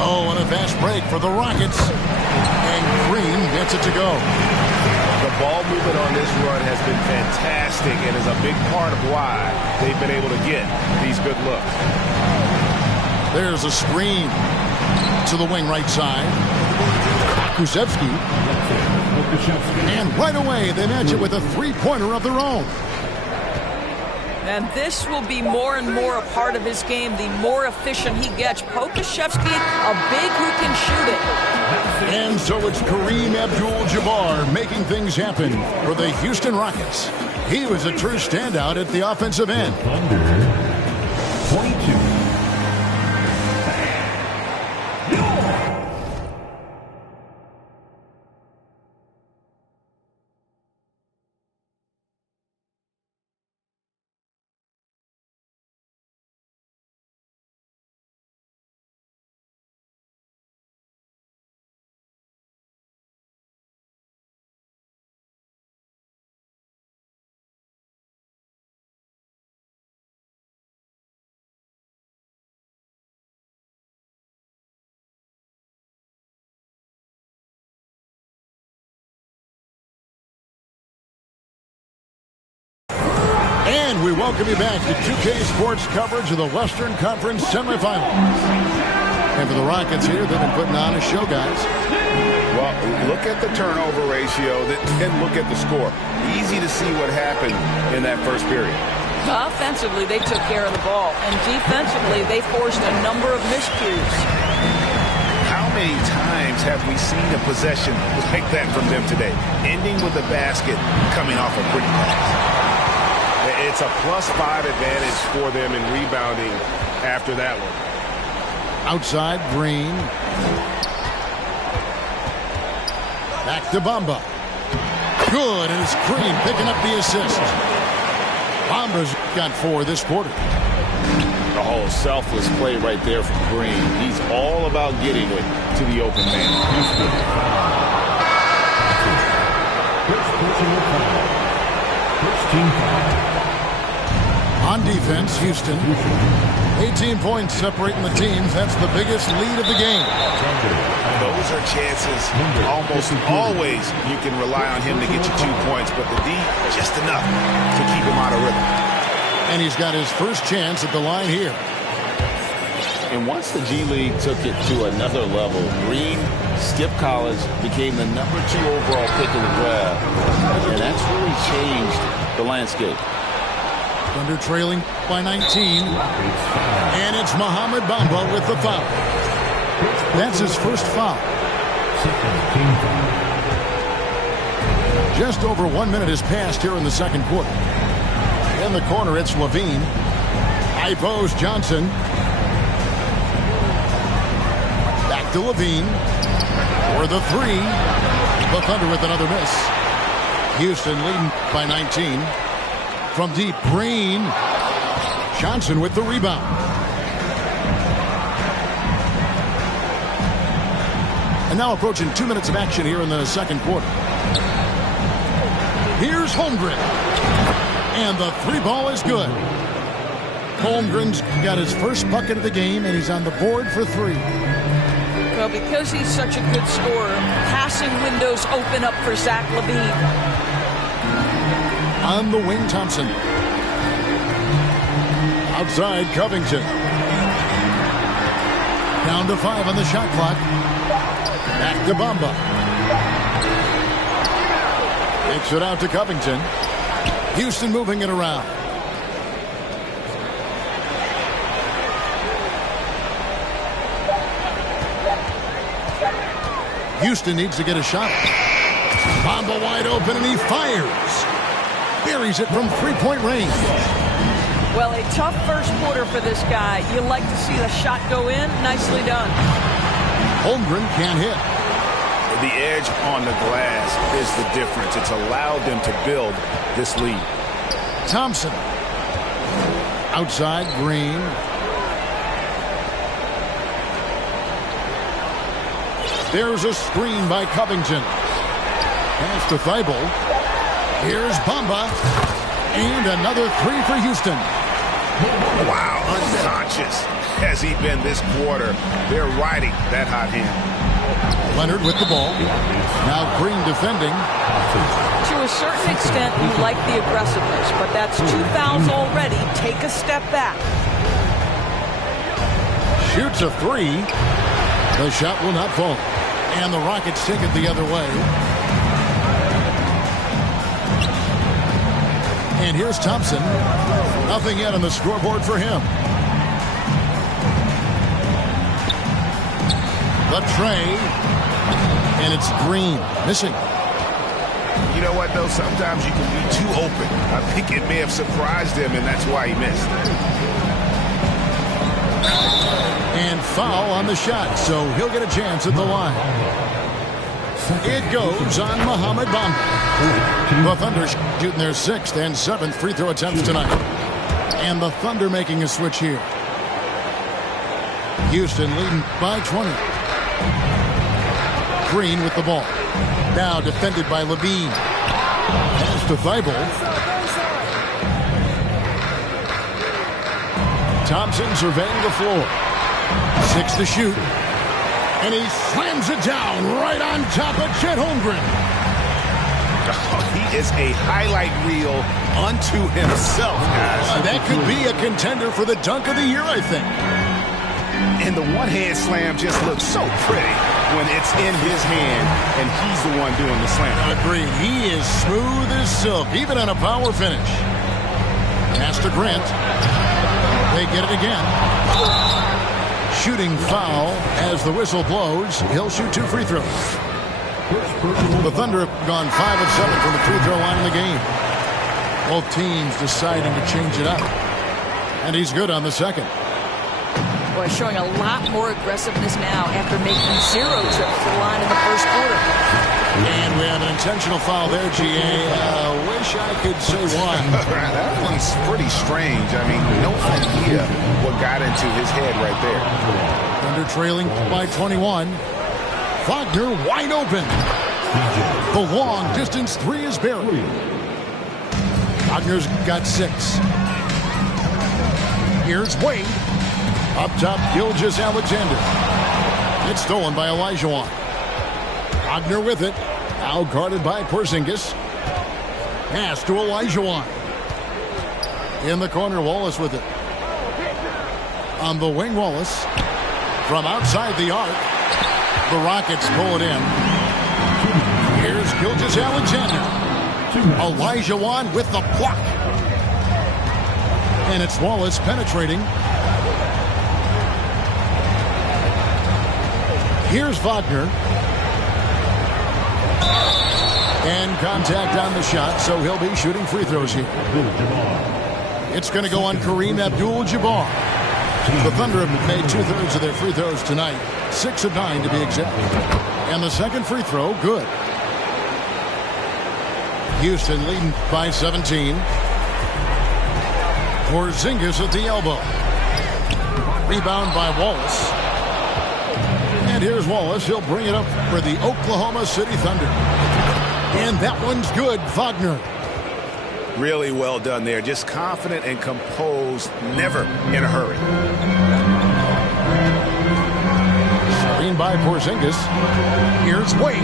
Oh, and a fast break for the Rockets. And Green gets it to go. The ball movement on this run has been fantastic and is a big part of why they've been able to get these good looks. There's a screen to the wing right side. Pokusevski. And right away, they match it with a 3-pointer of their own. And this will be more and more a part of his game, the more efficient he gets. Pokashevsky, a big who can shoot it. And so it's Kareem Abdul-Jabbar making things happen for the Houston Rockets. He was a true standout at the offensive end. Thunder, 22. And we welcome you back to 2K Sports coverage of the Western Conference semifinals. And for the Rockets here, they've been putting on a show, guys. Well, look at the turnover ratio, then look at the score. Easy to see what happened in that first period. Offensively, they took care of the ball. And defensively, they forced a number of miscues. How many times have we seen a possession like that from them today? Ending with a basket coming off a pretty pass. It's a +5 advantage for them in rebounding after that one. Outside, Green. Back to Bamba. Good, and it's Green picking up the assist. Bamba's got 4 this quarter. The whole selfless play right there from Green. He's all about getting it to the open man. First personal foul. First team foul. On defense, Houston. 18 points separating the teams. That's the biggest lead of the game. Those are chances. Almost always you can rely on him to get you 2 points, but the D, just enough to keep him out of rhythm. And he's got his first chance at the line here. And once the G League took it to another level, Green skipped college, became the #2 overall pick in the draft, and that's really changed the landscape. Thunder trailing by 19. And it's Mohamed Bamba with the foul. That's his first foul. Just over 1 minute has passed here in the second quarter. In the corner, it's Levine. High post, Johnson. Back to Levine. For the 3. The Thunder with another miss. Houston leading by 19. From deep, Green. Johnson with the rebound. And now approaching 2 minutes of action here in the second quarter. Here's Holmgren. And the 3 ball is good. Holmgren's got his first bucket of the game, and he's on the board for 3. Well, because he's such a good scorer, passing windows open up for Zach LaVine. On the wing, Thompson. Outside, Covington. Down to 5 on the shot clock. Back to Bamba. Takes it out to Covington. Houston moving it around. Houston needs to get a shot. Bamba wide open, and he fires. Buries it from 3-point range. Well, a tough first quarter for this guy. You like to see the shot go in. Nicely done. Holmgren can't hit. The edge on the glass is the difference. It's allowed them to build this lead. Thompson. Outside, Green. There's a screen by Covington. Pass to Thibault. Here's Bamba. And another 3 for Houston. Wow, unconscious has he been this quarter. They're riding that hot hand. Leonard with the ball. Now Green defending. To a certain extent, you like the aggressiveness, but that's 2 fouls already. Take a step back. Shoots a 3. The shot will not fall. And the Rockets take it the other way. And here's Thompson. Nothing yet on the scoreboard for him. The tray. And it's Green. Missing. You know what, though? Sometimes you can be too open. I think it may have surprised him, and that's why he missed. And foul on the shot, so he'll get a chance at the line. It goes on Mohamed Bamba. The Thunder shooting their 6th and 7th free throw attempts tonight. And the Thunder making a switch here. Houston leading by 20. Green with the ball. Now defended by Levine. Pass to Thibault. Thompson surveying the floor. 6 to shoot. And he slams it down right on top of Chet Holmgren. Oh, he is a highlight reel unto himself, guys. That could be a contender for the dunk of the year, I think. And the one-hand slam just looks so pretty when it's in his hand and he's the one doing the slam. Agreed. He is smooth as silk, even on a power finish. Pass to Grant. They get it again. Shooting foul as the whistle blows. He'll shoot 2 free throws. The Thunder have gone 5 of 7 from the free throw line in the game. Both teams deciding to change it up. And he's good on the second. Boy, showing a lot more aggressiveness now after making 0 trips to the line in the first quarter. And we have an intentional foul there, GA. Wish I could say why. That one's pretty strange. I mean, no idea what got into his head right there. Thunder trailing by 21. Wagner wide open. The long distance 3 is buried. Wagner's got 6. Here's Wade. Up top, Gilgeous-Alexander. It's stolen by Olajuwon. Wagner with it. Now guarded by Porzingis. Pass to Olajuwon. In the corner, Wallace with it. On the wing, Wallace. From outside the arc. The Rockets pull it in. Here's Gilgeous-Alexander. Olajuwon with the block. And it's Wallace penetrating. Here's Wagner. And contact on the shot, so he'll be shooting free throws here. It's going to go on Kareem Abdul-Jabbar. The Thunder have made 2/3 of their free throws tonight. 6 of 9 to be exact. And the second free throw, good. Houston leading by 17. Porzingis at the elbow. Rebound by Wallace. And here's Wallace. He'll bring it up for the Oklahoma City Thunder. And that one's good, Wagner. Really well done there. Just confident and composed, never in a hurry. Screen by Porzingis. Here's Wade.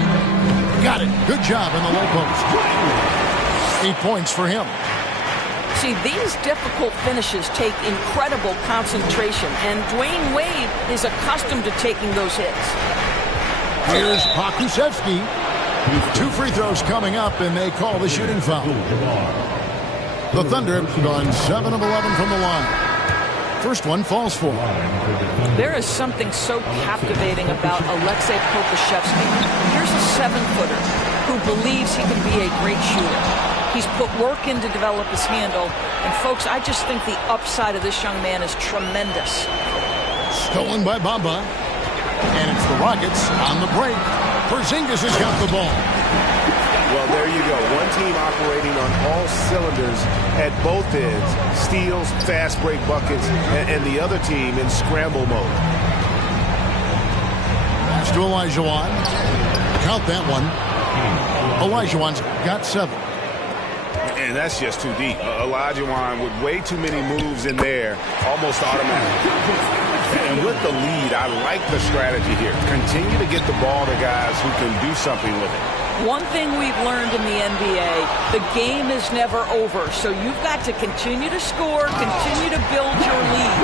Got it. Good job in the low post. 8 points for him. See, these difficult finishes take incredible concentration, and Dwayne Wade is accustomed to taking those hits. Here's Pokusevski. 2 free throws coming up, and they call the shooting foul. The Thunder have gone 7 of 11 from the line. First one falls for. There is something so captivating about Aleksej Pokusevski. Here's a 7-footer who believes he can be a great shooter. He's put work in to develop his handle. And, folks, I just think the upside of this young man is tremendous. Stolen by Bamba. And it's the Rockets on the break. Porzingis has got the ball. Well, there you go. One team operating on all cylinders at both ends. Steals, fast break buckets, and the other team in scramble mode. Pass to Olajuwon. Count that one. Olajuwon's got 7. And that's just too deep. Olajuwon with way too many moves in there, almost automatic. And with the lead, I like the strategy here. Continue to get the ball to guys who can do something with it. One thing we've learned in the NBA, the game is never over. So you've got to continue to score, continue to build your lead.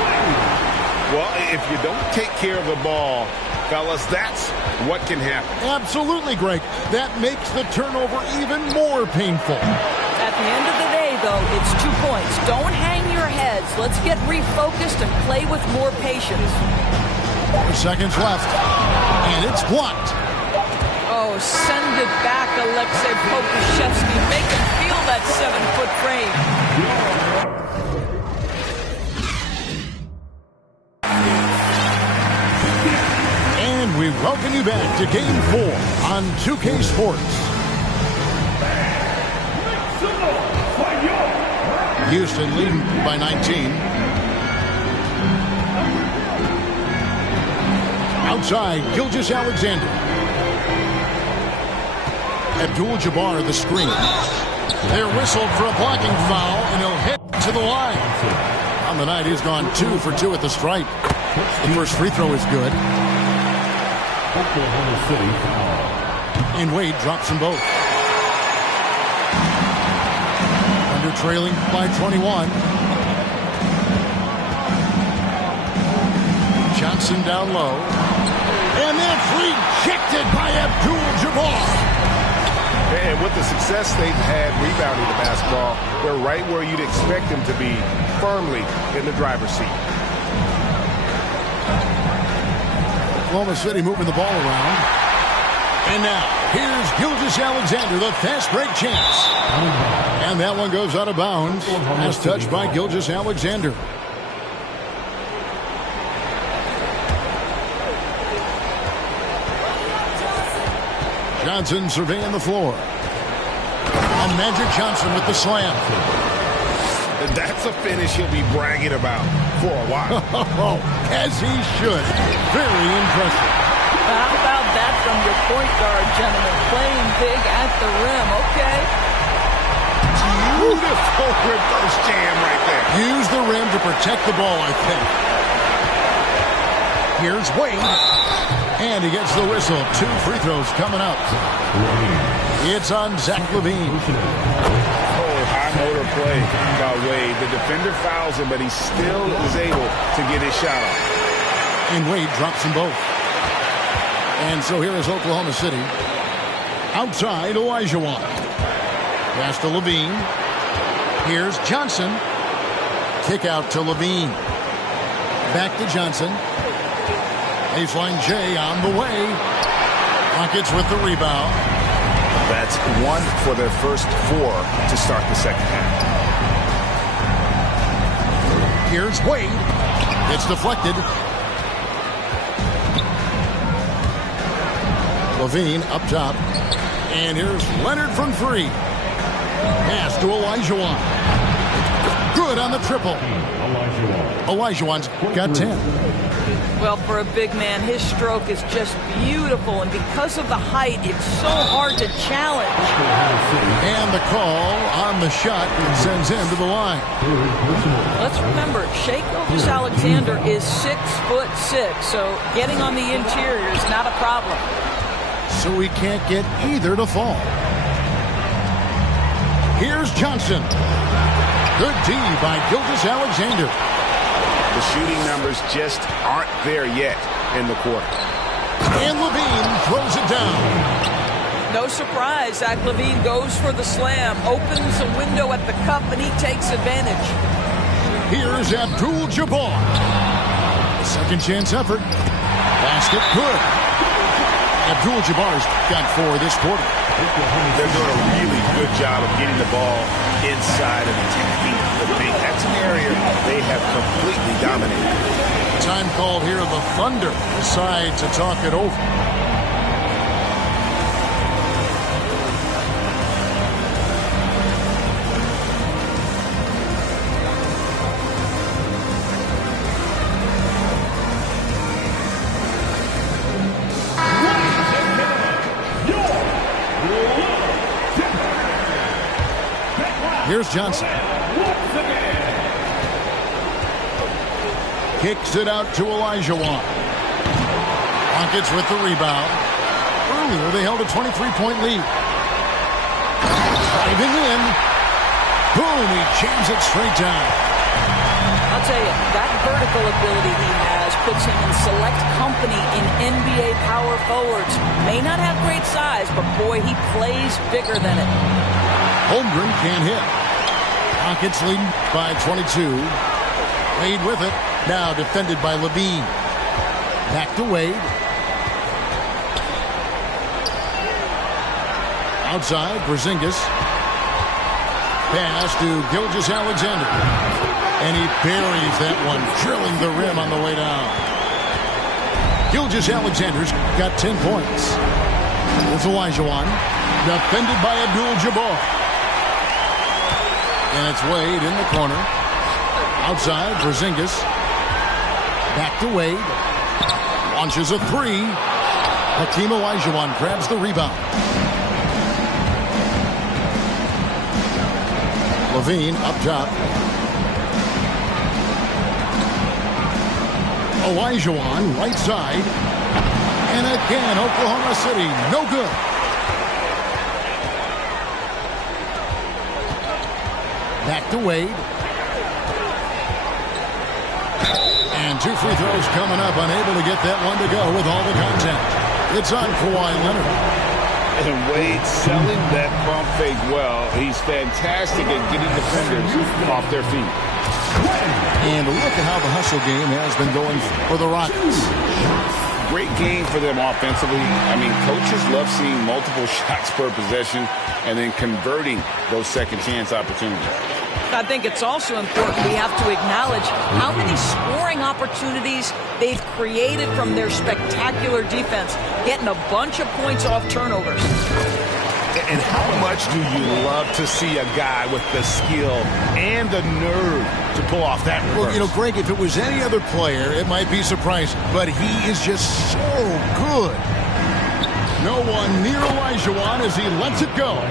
Well, if you don't take care of the ball, fellas, that's what can happen. Absolutely, Greg. That makes the turnover even more painful. At the end of the day, though. It's 2 points. Don't hang your heads. Let's get refocused and play with more patience. 4 seconds left. And it's blocked. Oh, send it back, Alexei Pokusevski. Make him feel that 7-foot frame. And we welcome you back to Game 4 on 2K Sports. Houston leading by 19. Outside, Gilgeous-Alexander. Abdul-Jabbar the screen. They're whistled for a blocking foul, and he'll head to the line. On the night, he's gone 2 for 2 at the stripe. The first free throw is good. And Wade drops them both. Thunder trailing by 21. Johnson down low. And that's rejected by Abdul-Jabbar. And with the success they've had rebounding the basketball, they're right where you'd expect them to be, firmly in the driver's seat. Oklahoma City moving the ball around. And now, here's Gilgeous-Alexander, the fast break chance. And that one goes out of bounds as touched by Gilgeous-Alexander. Johnson surveying the floor. A Magic Johnson with the slam. That's a finish he'll be bragging about for a while. As he should. Very impressive. How about that from your point guard, gentlemen? Playing big at the rim, okay? Beautiful reverse jam right there. Use the rim to protect the ball, I think. Here's Wade. And he gets the whistle. 2 free throws coming up. It's on Zach LaVine. High motor play by Wade. The defender fouls him, but he still is able to get his shot off. And Wade drops them both. And so here is Oklahoma City. Outside, Olajuwon. Pass to LaVine. Here's Johnson. Kick out to LaVine. Back to Johnson. Baseline J on the way. Rockets with the rebound. That's 1 for their first 4 to start the second half. Here's Wade. It's deflected. LaVine up top. And here's Leonard from 3. Pass to Olajuwon. Good on the triple. Olajuwon's got 10. Well, for a big man, his stroke is just beautiful, and because of the height, it's so hard to challenge. And the call on the shot sends him to the line. Let's remember, Shai Gilgeous-Alexander is 6'6", so getting on the interior is not a problem. So we can't get either to fall. Here's Johnson. Good D by Gilgeous-Alexander. The shooting numbers just aren't there yet in the quarter. And LaVine throws it down. No surprise, Zach LaVine goes for the slam, opens a window at the cup, and he takes advantage. Here's Abdul-Jabbar. Second chance effort. Basket good. Abdul-Jabbar's got 4 this quarter. They're doing a really good job of getting the ball inside and attacking the paint. That's an area they have completely dominated. Time called here. The Thunder decide to talk it over. Here's Johnson. Kicks it out to Olajuwon. Rockets with the rebound. Earlier, they held a 23-point lead. Driving in. Boom, he jams it straight down. I'll tell you, that vertical ability he has puts him in select company in NBA power forwards. May not have great size, but boy, he plays bigger than it. Holmgren can't hit. Rockets leading by 22. Wade with it. Now defended by Levine. Back to Wade. Outside, Porzingis. Pass to Gilgeous-Alexander. And he buries that one, drilling the rim on the way down. Gilgeous-Alexander's got 10 points. It's Olajuwon, defended by Abdul-Jabbar. And it's Wade in the corner. Outside, Porzingis. Back to Wade. Launches a three. Hakeem Olajuwon grabs the rebound. Levine up top. Olajuwon, right side. And again, Oklahoma City, no good. Back to Wade. And 2 free throws coming up, unable to get that one to go with all the contact. It's on Kawhi Leonard. And Wade selling that pump fake well. He's fantastic at getting defenders off their feet. And look at how the hustle game has been going for the Rockets. Great game for them offensively. I mean, coaches love seeing multiple shots per possession and then converting those second chance opportunities. I think it's also important we have to acknowledge how many scoring opportunities they've created from their spectacular defense, getting a bunch of points off turnovers. And how much do you love to see a guy with the skill and the nerve to pull off that reverse? Well, you know, Greg, if it was any other player, it might be surprising. But he is just so good. No one near Olajuwon as he lets it go.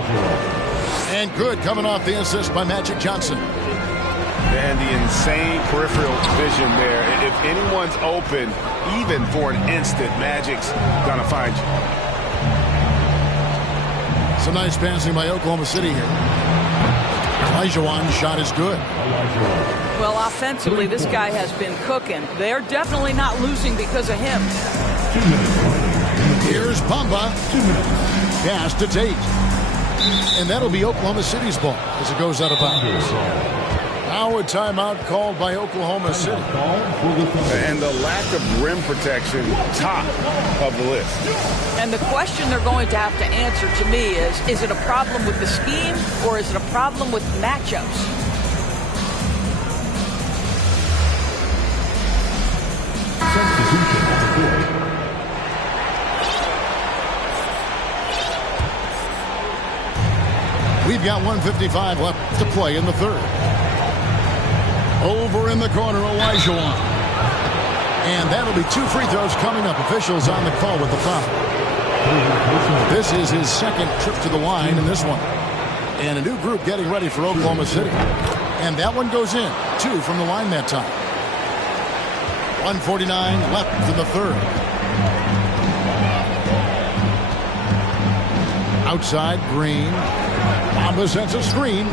And good coming off the assist by Magic Johnson. And the insane peripheral vision there. If anyone's open, even for an instant, Magic's going to find you. Some nice passing by Oklahoma City here. Olajuwon's shot is good. Well, offensively, this guy has been cooking. They're definitely not losing because of him. Here's Bamba. Pass to Tate. And that'll be Oklahoma City's ball as it goes out of bounds. Now a timeout called by Oklahoma City. And the lack of rim protection, top of the list. And the question they're going to have to answer to me is it a problem with the scheme or is it a problem with matchups? We've got 1:55 left to play in the third. Over in the corner, Olajuwon. And that'll be 2 free throws coming up. Officials on the call with the foul. This is his second trip to the line in this one. And a new group getting ready for Oklahoma City. And that one goes in. 2 from the line that time. 1:49 left in the third. Outside, Green. Bamba sets a screen.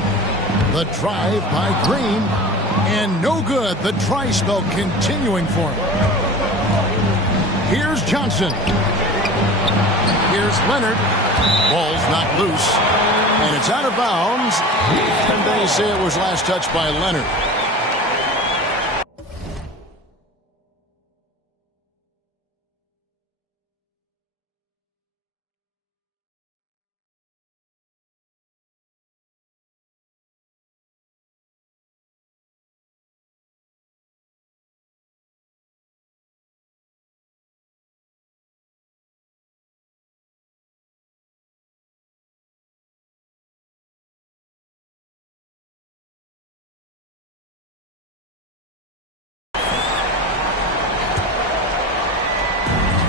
The drive by Green. And no good. The dry spell continuing for him. Here's Johnson. Here's Leonard. Ball's not loose. And it's out of bounds. And they say it was last touched by Leonard.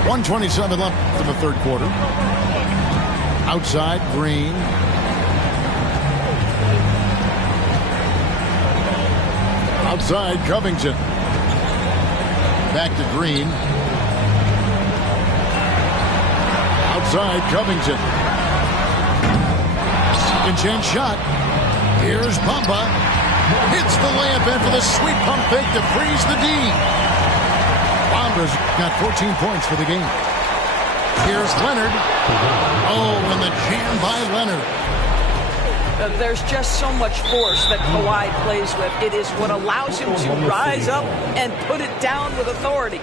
.127 left in the third quarter. Outside, Green. Outside, Covington. Back to Green. Outside, Covington. Second chance shot. Here's Bamba. Hits the layup in for the sweet pump fake to freeze the D. Bamba's got 14 points for the game. Here's Leonard. Oh, and the jam by Leonard. There's just so much force that Kawhi plays with. It is what allows him to rise up and put it down with authority.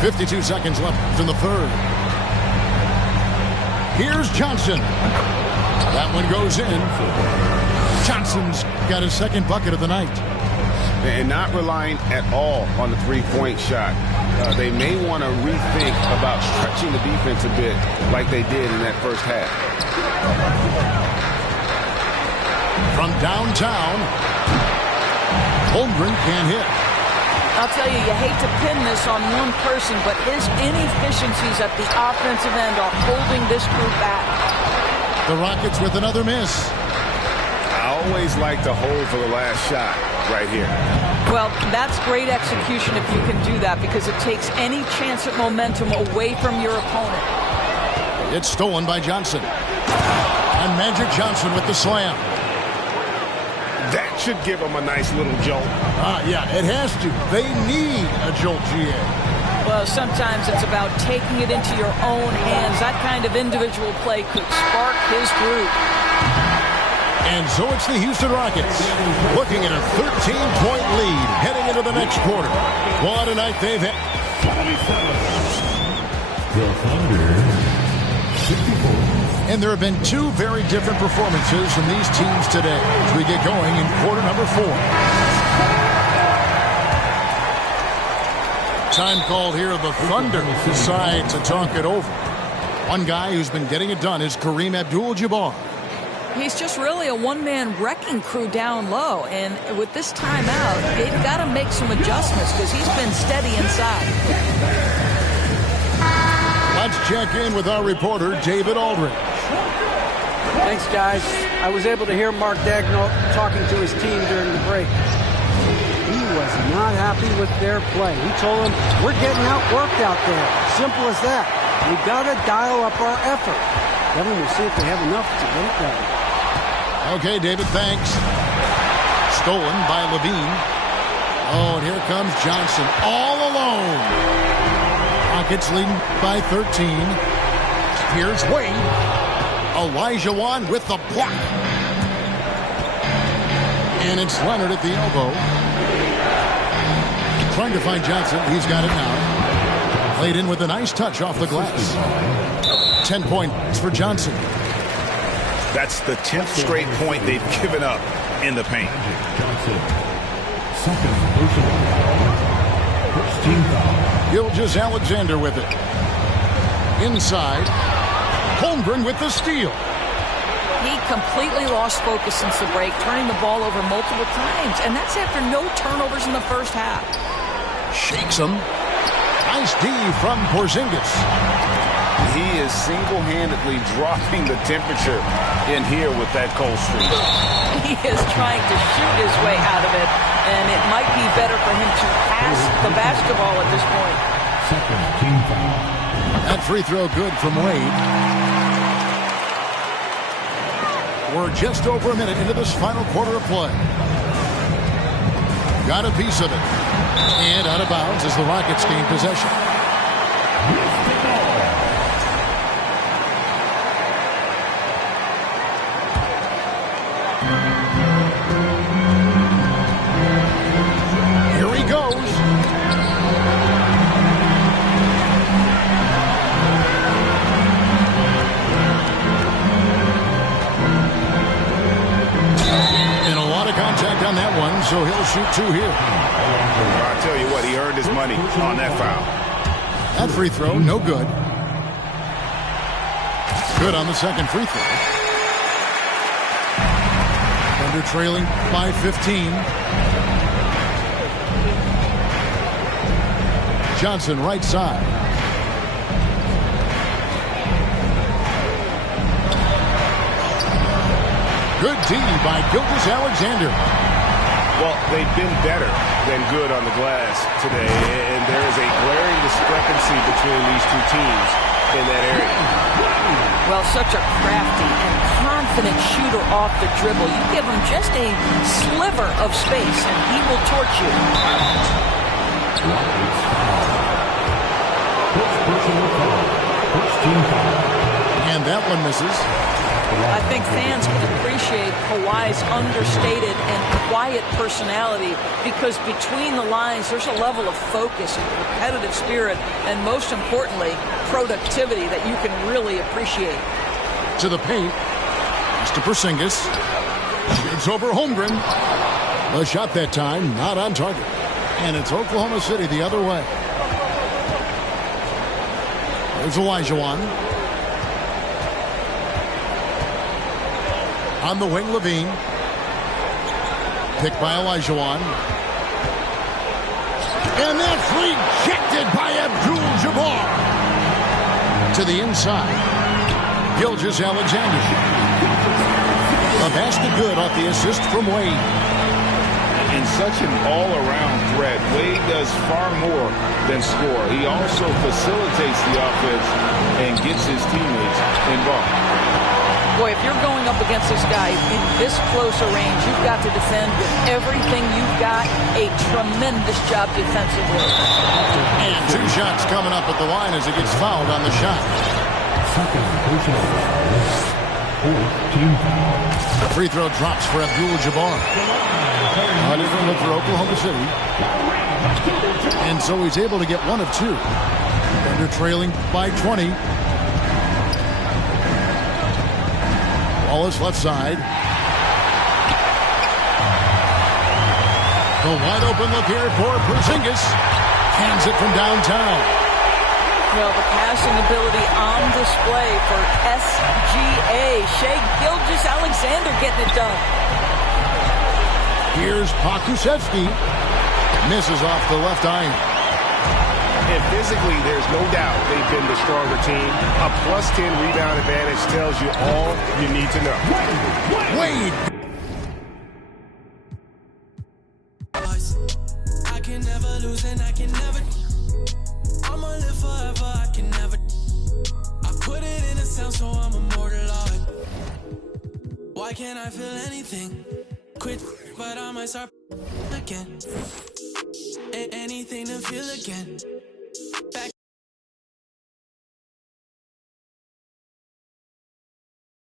.52 seconds left in the third. Here's Johnson. That one goes in. Johnson's got his second bucket of the night. And not relying at all on the three-point shot. They may want to rethink about stretching the defense a bit like they did in that first half. From downtown, Holmgren can't hit. I'll tell you, you hate to pin this on one person, but his inefficiencies at the offensive end are holding this group back. The Rockets with another miss. I always like to hold for the last shot right here. Well, that's great execution if you can do that, because it takes any chance at momentum away from your opponent. It's stolen by Johnson. And Magic Johnson with the slam. That should give them a nice little jolt. Yeah, it has to. They need a jolt, GA. Well, sometimes it's about taking it into your own hands. That kind of individual play could spark his group. And so it's the Houston Rockets looking at a 13-point lead heading into the next quarter. What a night they've had. The Thunder, 64. And there have been two very different performances from these teams today as we get going in quarter number 4. Time called here. The Thunder decide to talk it over. One guy who's been getting it done is Kareem Abdul-Jabbar. He's just really a one-man wrecking crew down low. And with this timeout, they've got to make some adjustments because he's been steady inside. Let's check in with our reporter, David Aldridge. Thanks, guys. I was able to hear Mark Daigneault talking to his team during the break. He was not happy with their play. He told them, we're getting outworked out there. Simple as that. We've got to dial up our effort. Then we'll see if they have enough to get it done. Okay, David, thanks. Stolen by Levine. Oh, and here comes Johnson all alone. Rockets leading by 13. Here's Wade. Elijah Wan with the block. And it's Leonard at the elbow. Trying to find Johnson. He's got it now. Played in with a nice touch off the glass. 10 points for Johnson. That's the 10th straight point they've given up in the paint. Johnson, second personal foul. First team foul. Gilgeous-Alexander with it. Inside. Holmgren with the steal. He completely lost focus since the break, turning the ball over multiple times. And that's after no turnovers in the first half. Shakes him. Nice D from Porzingis. He is single-handedly dropping the temperature in here with that cold streak. He is trying to shoot his way out of it, and it might be better for him to pass the basketball at this point. Second team foul. That free throw good from Wade. We're just over a minute into this final quarter of play. Got a piece of it. And out of bounds as the Rockets gain possession. Here he goes. And a lot of contact on that one, so he'll shoot 2 here. I'll tell you what, he earned his money on that foul. That free throw, no good. Good on the second free throw. Thunder trailing by 15. Johnson right side. Good D by Gilgeous-Alexander. Well, they've been better than good on the glass today, and there is a glaring discrepancy between these two teams in that area. Well, such a crafty and confident shooter off the dribble. You give him just a sliver of space, and he will torch you. First personal foul. team foul. And that one misses. I think fans can appreciate Kawhi's understated and quiet personality because between the lines, there's a level of focus and competitive spirit, and most importantly, productivity that you can really appreciate. To the paint. Mr. Porzingis. Shoots over Holmgren. The shot that time, not on target. And it's Oklahoma City the other way. There's Olajuwon. On the wing, Levine. Picked by Olajuwon. And that's rejected by Abdul-Jabbar. To the inside. Gilgeous-Alexander. A basket good off the assist from Wade. In such an all-around threat, Wade does far more than score. He also facilitates the offense and gets his teammates involved. Boy, if you're going up against this guy in this close a range, you've got to defend with everything you've got. A tremendous job defensively. And 2 shots coming up at the line as he gets fouled on the shot. Second personal foul. 4th team foul. The free throw drops for Abdul-Jabbar. A different look for Oklahoma City. And so he's able to get 1 of 2. Thunder trailing by 20. Wallace left side. The wide open look here for Porzingis. Hands it from downtown. Well, the passing ability on display for SGA. Shai Gilgeous-Alexander getting it done. Here's Pokusevski. Misses off the left iron. And physically, there's no doubt they've been the stronger team. A +10 rebound advantage tells you all you need to know. Wade. I can never lose and I can never. I'ma live forever, I can never. I put it in a sound so I'm immortalized. Why can't I feel anything? Quit, but I might start again. Anything to feel again.